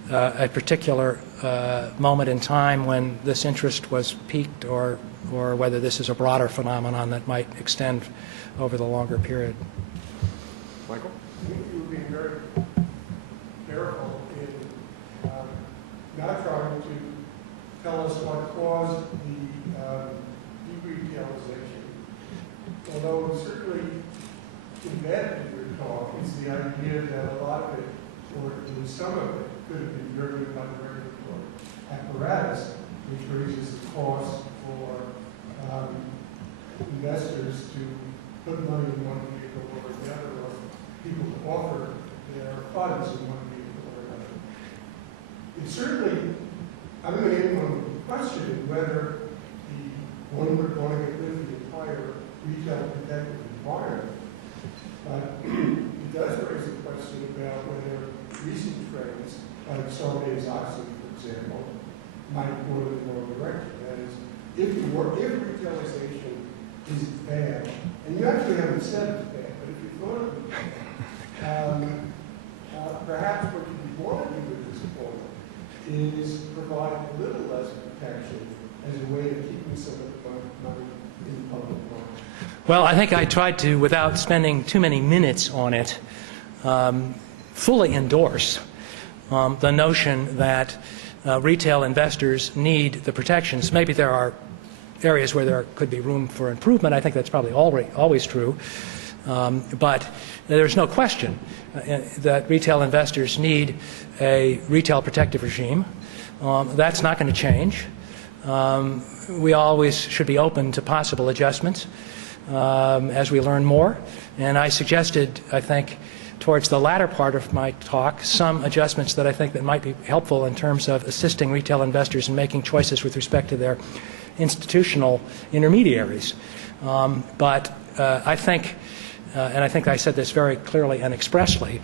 a particular moment in time when this interest was peaked, or whether this is a broader phenomenon that might extend over the longer period. Michael? You would be very careful in not trying to tell us what caused the DRetailization. Although certainly embedded in your talk is the idea that a lot of it, or at least some of it, could have been driven by the regulatory apparatus, which raises the cost for investors to put money in one vehicle or the other, or people to offer their funds in one vehicle or another. It's certainly, I'm going to end on questioning whether one would want to get rid of the entire retail protective environment. But it does raise the question about whether recent trends, like Sarbanes-Oxley, for example, might go in the wrong direction. That is, if retailization is bad, and you actually haven't said it's bad, but if you thought it was bad, perhaps what you want to do at this point is provide a little less protection as a way of keeping some of the money in the public market. Well, I think I tried to, without spending too many minutes on it, fully endorse the notion that retail investors need the protections. Maybe there are areas where there could be room for improvement. I think that's probably always true. But there's no question that retail investors need a retail protective regime. That's not going to change. We always should be open to possible adjustments as we learn more. And I suggested, I think, towards the latter part of my talk, some adjustments that I think that might be helpful in terms of assisting retail investors in making choices with respect to their institutional intermediaries. But I think, and I think I said this very clearly and expressly,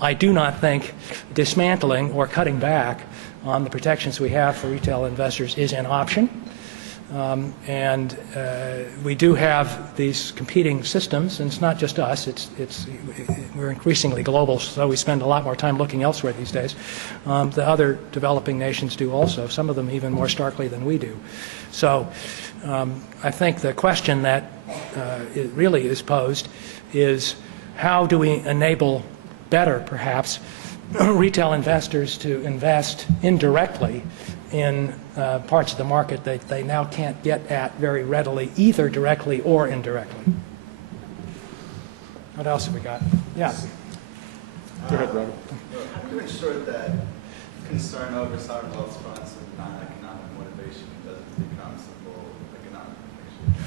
I do not think dismantling or cutting back on the protections we have for retail investors is an option. And we do have these competing systems, and it's not just us. We're increasingly global, so we spend a lot more time looking elsewhere these days. The other developing nations do also, some of them even more starkly than we do. So I think the question that it really is posed is, how do we enable better, perhaps, retail investors to invest indirectly in parts of the market that they now can't get at very readily, either directly or indirectly. What else have we got? Yeah. Go ahead, Robert. How do you ensure that concern over sovereign wealth funds and non-economic motivation doesn't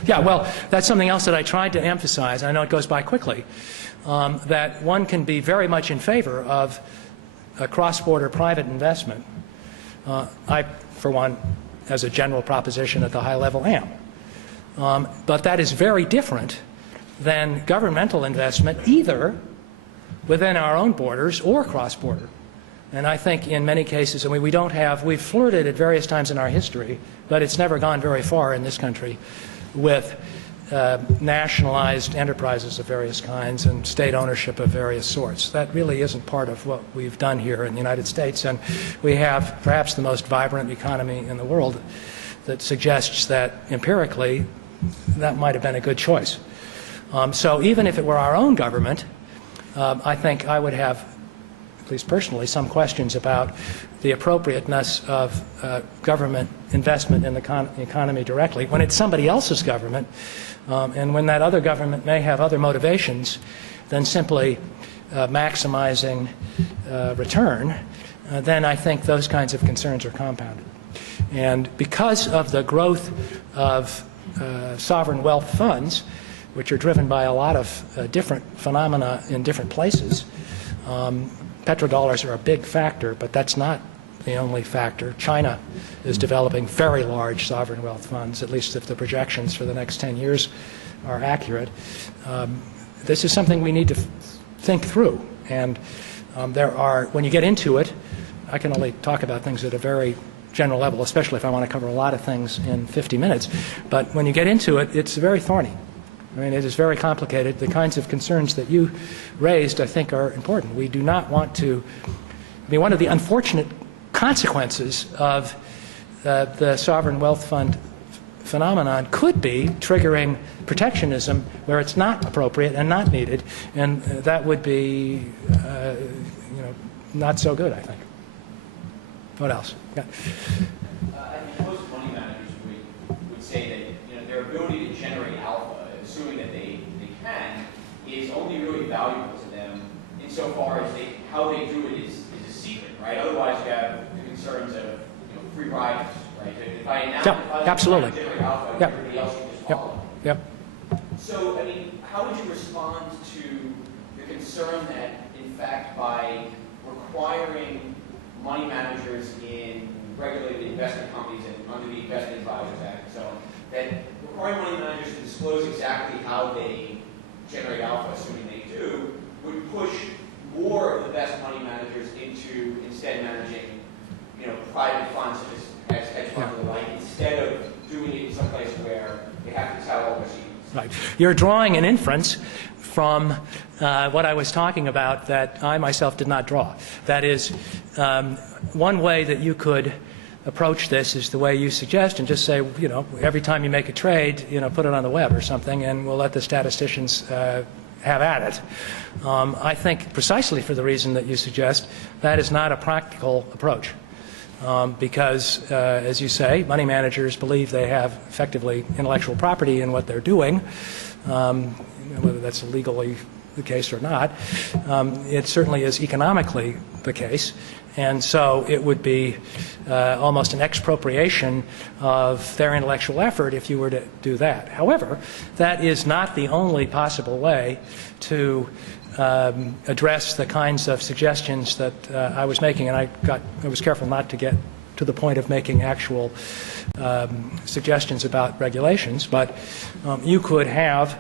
Yeah, well, that's something else that I tried to emphasize. I know it goes by quickly, that one can be very much in favor of a cross-border private investment. I, for one, as a general proposition at the high level, am. But that is very different than governmental investment, either within our own borders or cross-border. And I think in many cases, I mean, we've flirted at various times in our history, but it's never gone very far in this country with nationalized enterprises of various kinds and state ownership of various sorts. That really isn't part of what we've done here in the United States, and we have perhaps the most vibrant economy in the world that suggests that empirically that might have been a good choice. So even if it were our own government, I think I would have, at least personally, some questions about the appropriateness of government investment in the economy directly when it's somebody else's government, and when that other government may have other motivations than simply maximizing return, then I think those kinds of concerns are compounded. And because of the growth of sovereign wealth funds, which are driven by a lot of different phenomena in different places, petrodollars are a big factor, but that's not the only factor. China is developing very large sovereign wealth funds, at least if the projections for the next 10 years are accurate. This is something we need to think through. And when you get into it, I can only talk about things at a very general level, especially if I want to cover a lot of things in 50 minutes. But when you get into it, it's very thorny. I mean, it is very complicated. The kinds of concerns that you raised, I think, are important. We do not want to, I mean, one of the unfortunate consequences of the sovereign wealth fund phenomenon could be triggering protectionism where it's not appropriate and not needed, and that would be, not so good, I think. What else? Yeah. I think most money managers would say that their ability to generate alpha, assuming that they can, is only really valuable to them insofar as how they do it is a secret, right? Otherwise, you have the concerns of free riders, right? If I announce absolutely. generate alpha, everybody else can just follow. Yep. So, I mean, how would you respond to the concern that, in fact, by requiring money managers in regulated investment companies and under the Investment Advisors Act and so on, that requiring money managers to disclose exactly how they generate alpha, assuming they do, would push more of the best money managers into instead managing, private funds such as hedge funds and the like, instead of doing it in some place where they have to tell all their secrets. Right. You're drawing an inference from what I was talking about that I myself did not draw. That is, one way that you could approach this is the way you suggest and just say, every time you make a trade, put it on the web or something, and we'll let the statisticians have at it. I think precisely for the reason that you suggest, that is not a practical approach. Because, as you say, money managers believe they have effectively intellectual property in what they're doing, whether that's legally the case or not. It certainly is economically the case, and so it would be almost an expropriation of their intellectual effort if you were to do that. However, that is not the only possible way to address the kinds of suggestions that I was making, and I was careful not to get to the point of making actual suggestions about regulations, but you could have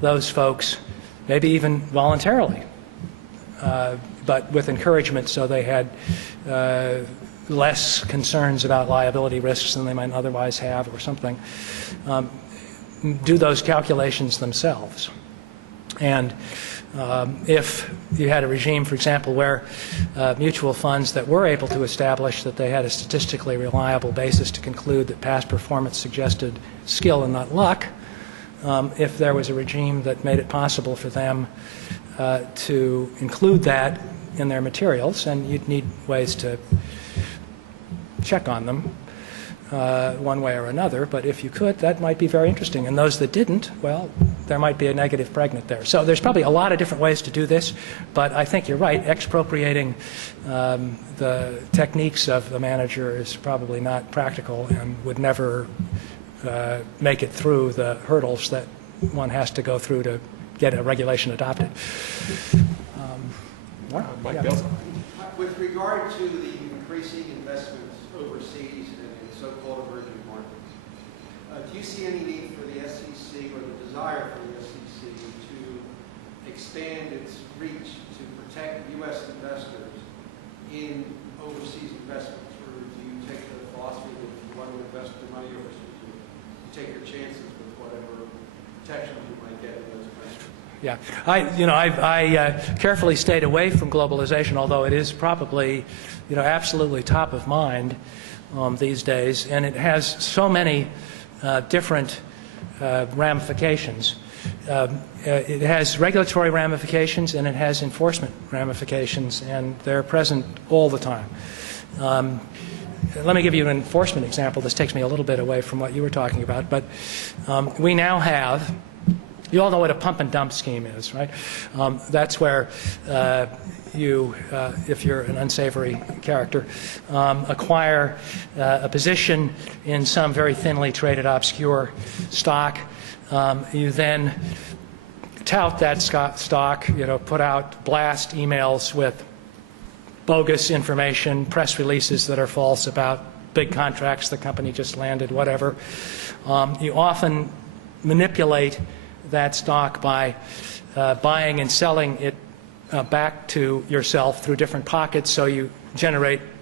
those folks, maybe even voluntarily, but with encouragement so they had less concerns about liability risks than they might otherwise have or something, do those calculations themselves. And if you had a regime, for example, where mutual funds that were able to establish that they had a statistically reliable basis to conclude that past performance suggested skill and not luck, if there was a regime that made it possible for them to include that in their materials, and you'd need ways to check on them one way or another, but if you could, that might be very interesting. And those that didn't, well, there might be a negative pregnant there. So there's probably a lot of different ways to do this, but I think you're right. Expropriating the techniques of the manager is probably not practical and would never make it through the hurdles that one has to go through to get a regulation adopted. Mike Yeah. Bill. With regard to the increasing investments overseas and in so-called emerging markets, do you see any need for the SEC or the desire for the SEC to expand its reach to protect U.S. investors in overseas investments? Or do you take the philosophy that if you want to invest your money overseas, you take your chances with whatever protections you might get in those countries? Yeah, I carefully stayed away from globalization, although it is probably, absolutely top of mind these days, and it has so many different ramifications. It has regulatory ramifications and it has enforcement ramifications, and they're present all the time. Let me give you an enforcement example. This takes me a little bit away from what you were talking about, but we now have. You all know what a pump and dump scheme is, right? That's where you, if you're an unsavory character, acquire a position in some very thinly traded obscure stock. You then tout that stock, put out blast emails with bogus information, press releases that are false about big contracts the company just landed, whatever. You often manipulate that stock by buying and selling it back to yourself through different pockets, so you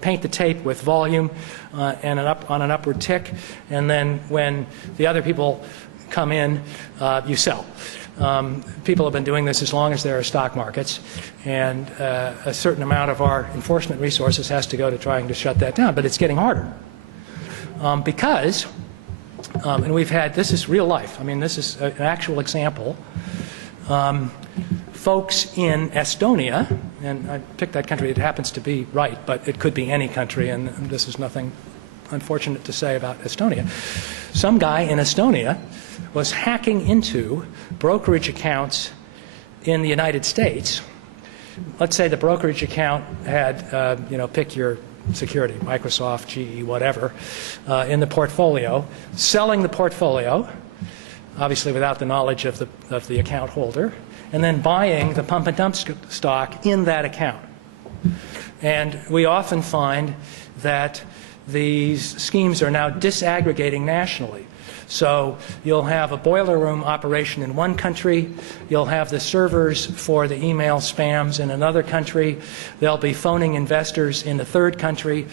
paint the tape with volume and on an upward tick, and then when the other people come in, you sell. People have been doing this as long as there are stock markets, and a certain amount of our enforcement resources has to go to trying to shut that down, but it's getting harder because and we've had, this is real life, this is an actual example. Folks in Estonia, and I picked that country, it happens to be right, but it could be any country, and this is nothing unfortunate to say about Estonia. Some guy in Estonia was hacking into brokerage accounts in the United States. Let's say the brokerage account had, pick your security, Microsoft, GE, whatever, in the portfolio, selling the portfolio, obviously without the knowledge of the account holder, and then buying the pump and dump stock in that account. And we often find that these schemes are now disaggregating nationally. So you'll have a boiler room operation in one country, you'll have the servers for the email spams in another country, they'll be phoning investors in the third country.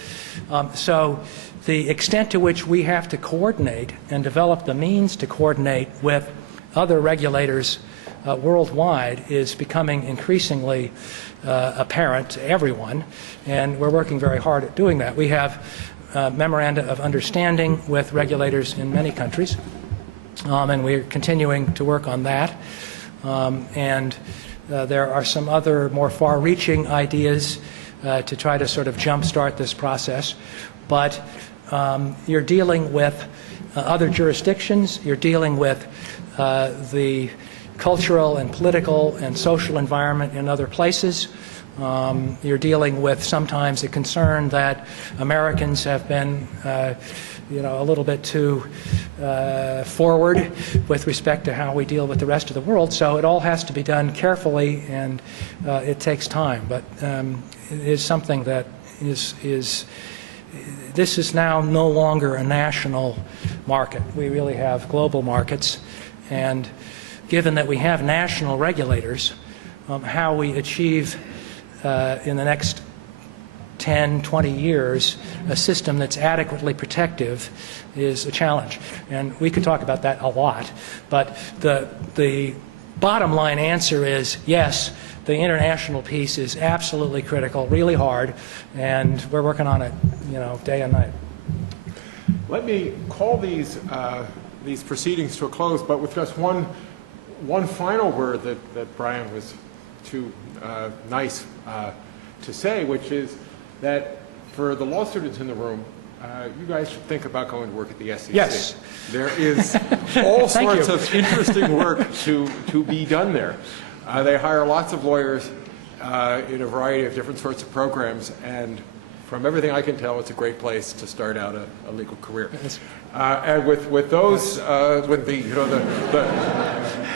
So the extent to which we have to coordinate and develop the means to coordinate with other regulators worldwide is becoming increasingly apparent to everyone, and we're working very hard at doing that. We have memoranda of understanding with regulators in many countries, and we're continuing to work on that. There are some other more far-reaching ideas to try to sort of jumpstart this process. But you're dealing with other jurisdictions, you're dealing with the cultural and political and social environment in other places. You're dealing with sometimes a concern that Americans have been, a little bit too forward with respect to how we deal with the rest of the world. So it all has to be done carefully, and it takes time. But it is something that this is now no longer a national market. We really have global markets, and given that we have national regulators, how we achieve in the next 10, 20 years a system that's adequately protective is a challenge. And we could talk about that a lot, but the bottom line answer is yes, the international piece is absolutely critical, really hard, and we're working on it, day and night. Let me call these proceedings to a close, but with just one final word that Brian was too nice to say, which is that for the law students in the room, you guys should think about going to work at the SEC. Yes. There is all sorts of interesting work to be done there. They hire lots of lawyers in a variety of different sorts of programs, and from everything I can tell, it's a great place to start out a legal career. And with those, with the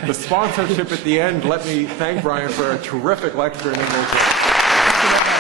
the sponsorship at the end, let me thank Brian for a terrific lecture, and then we'll go.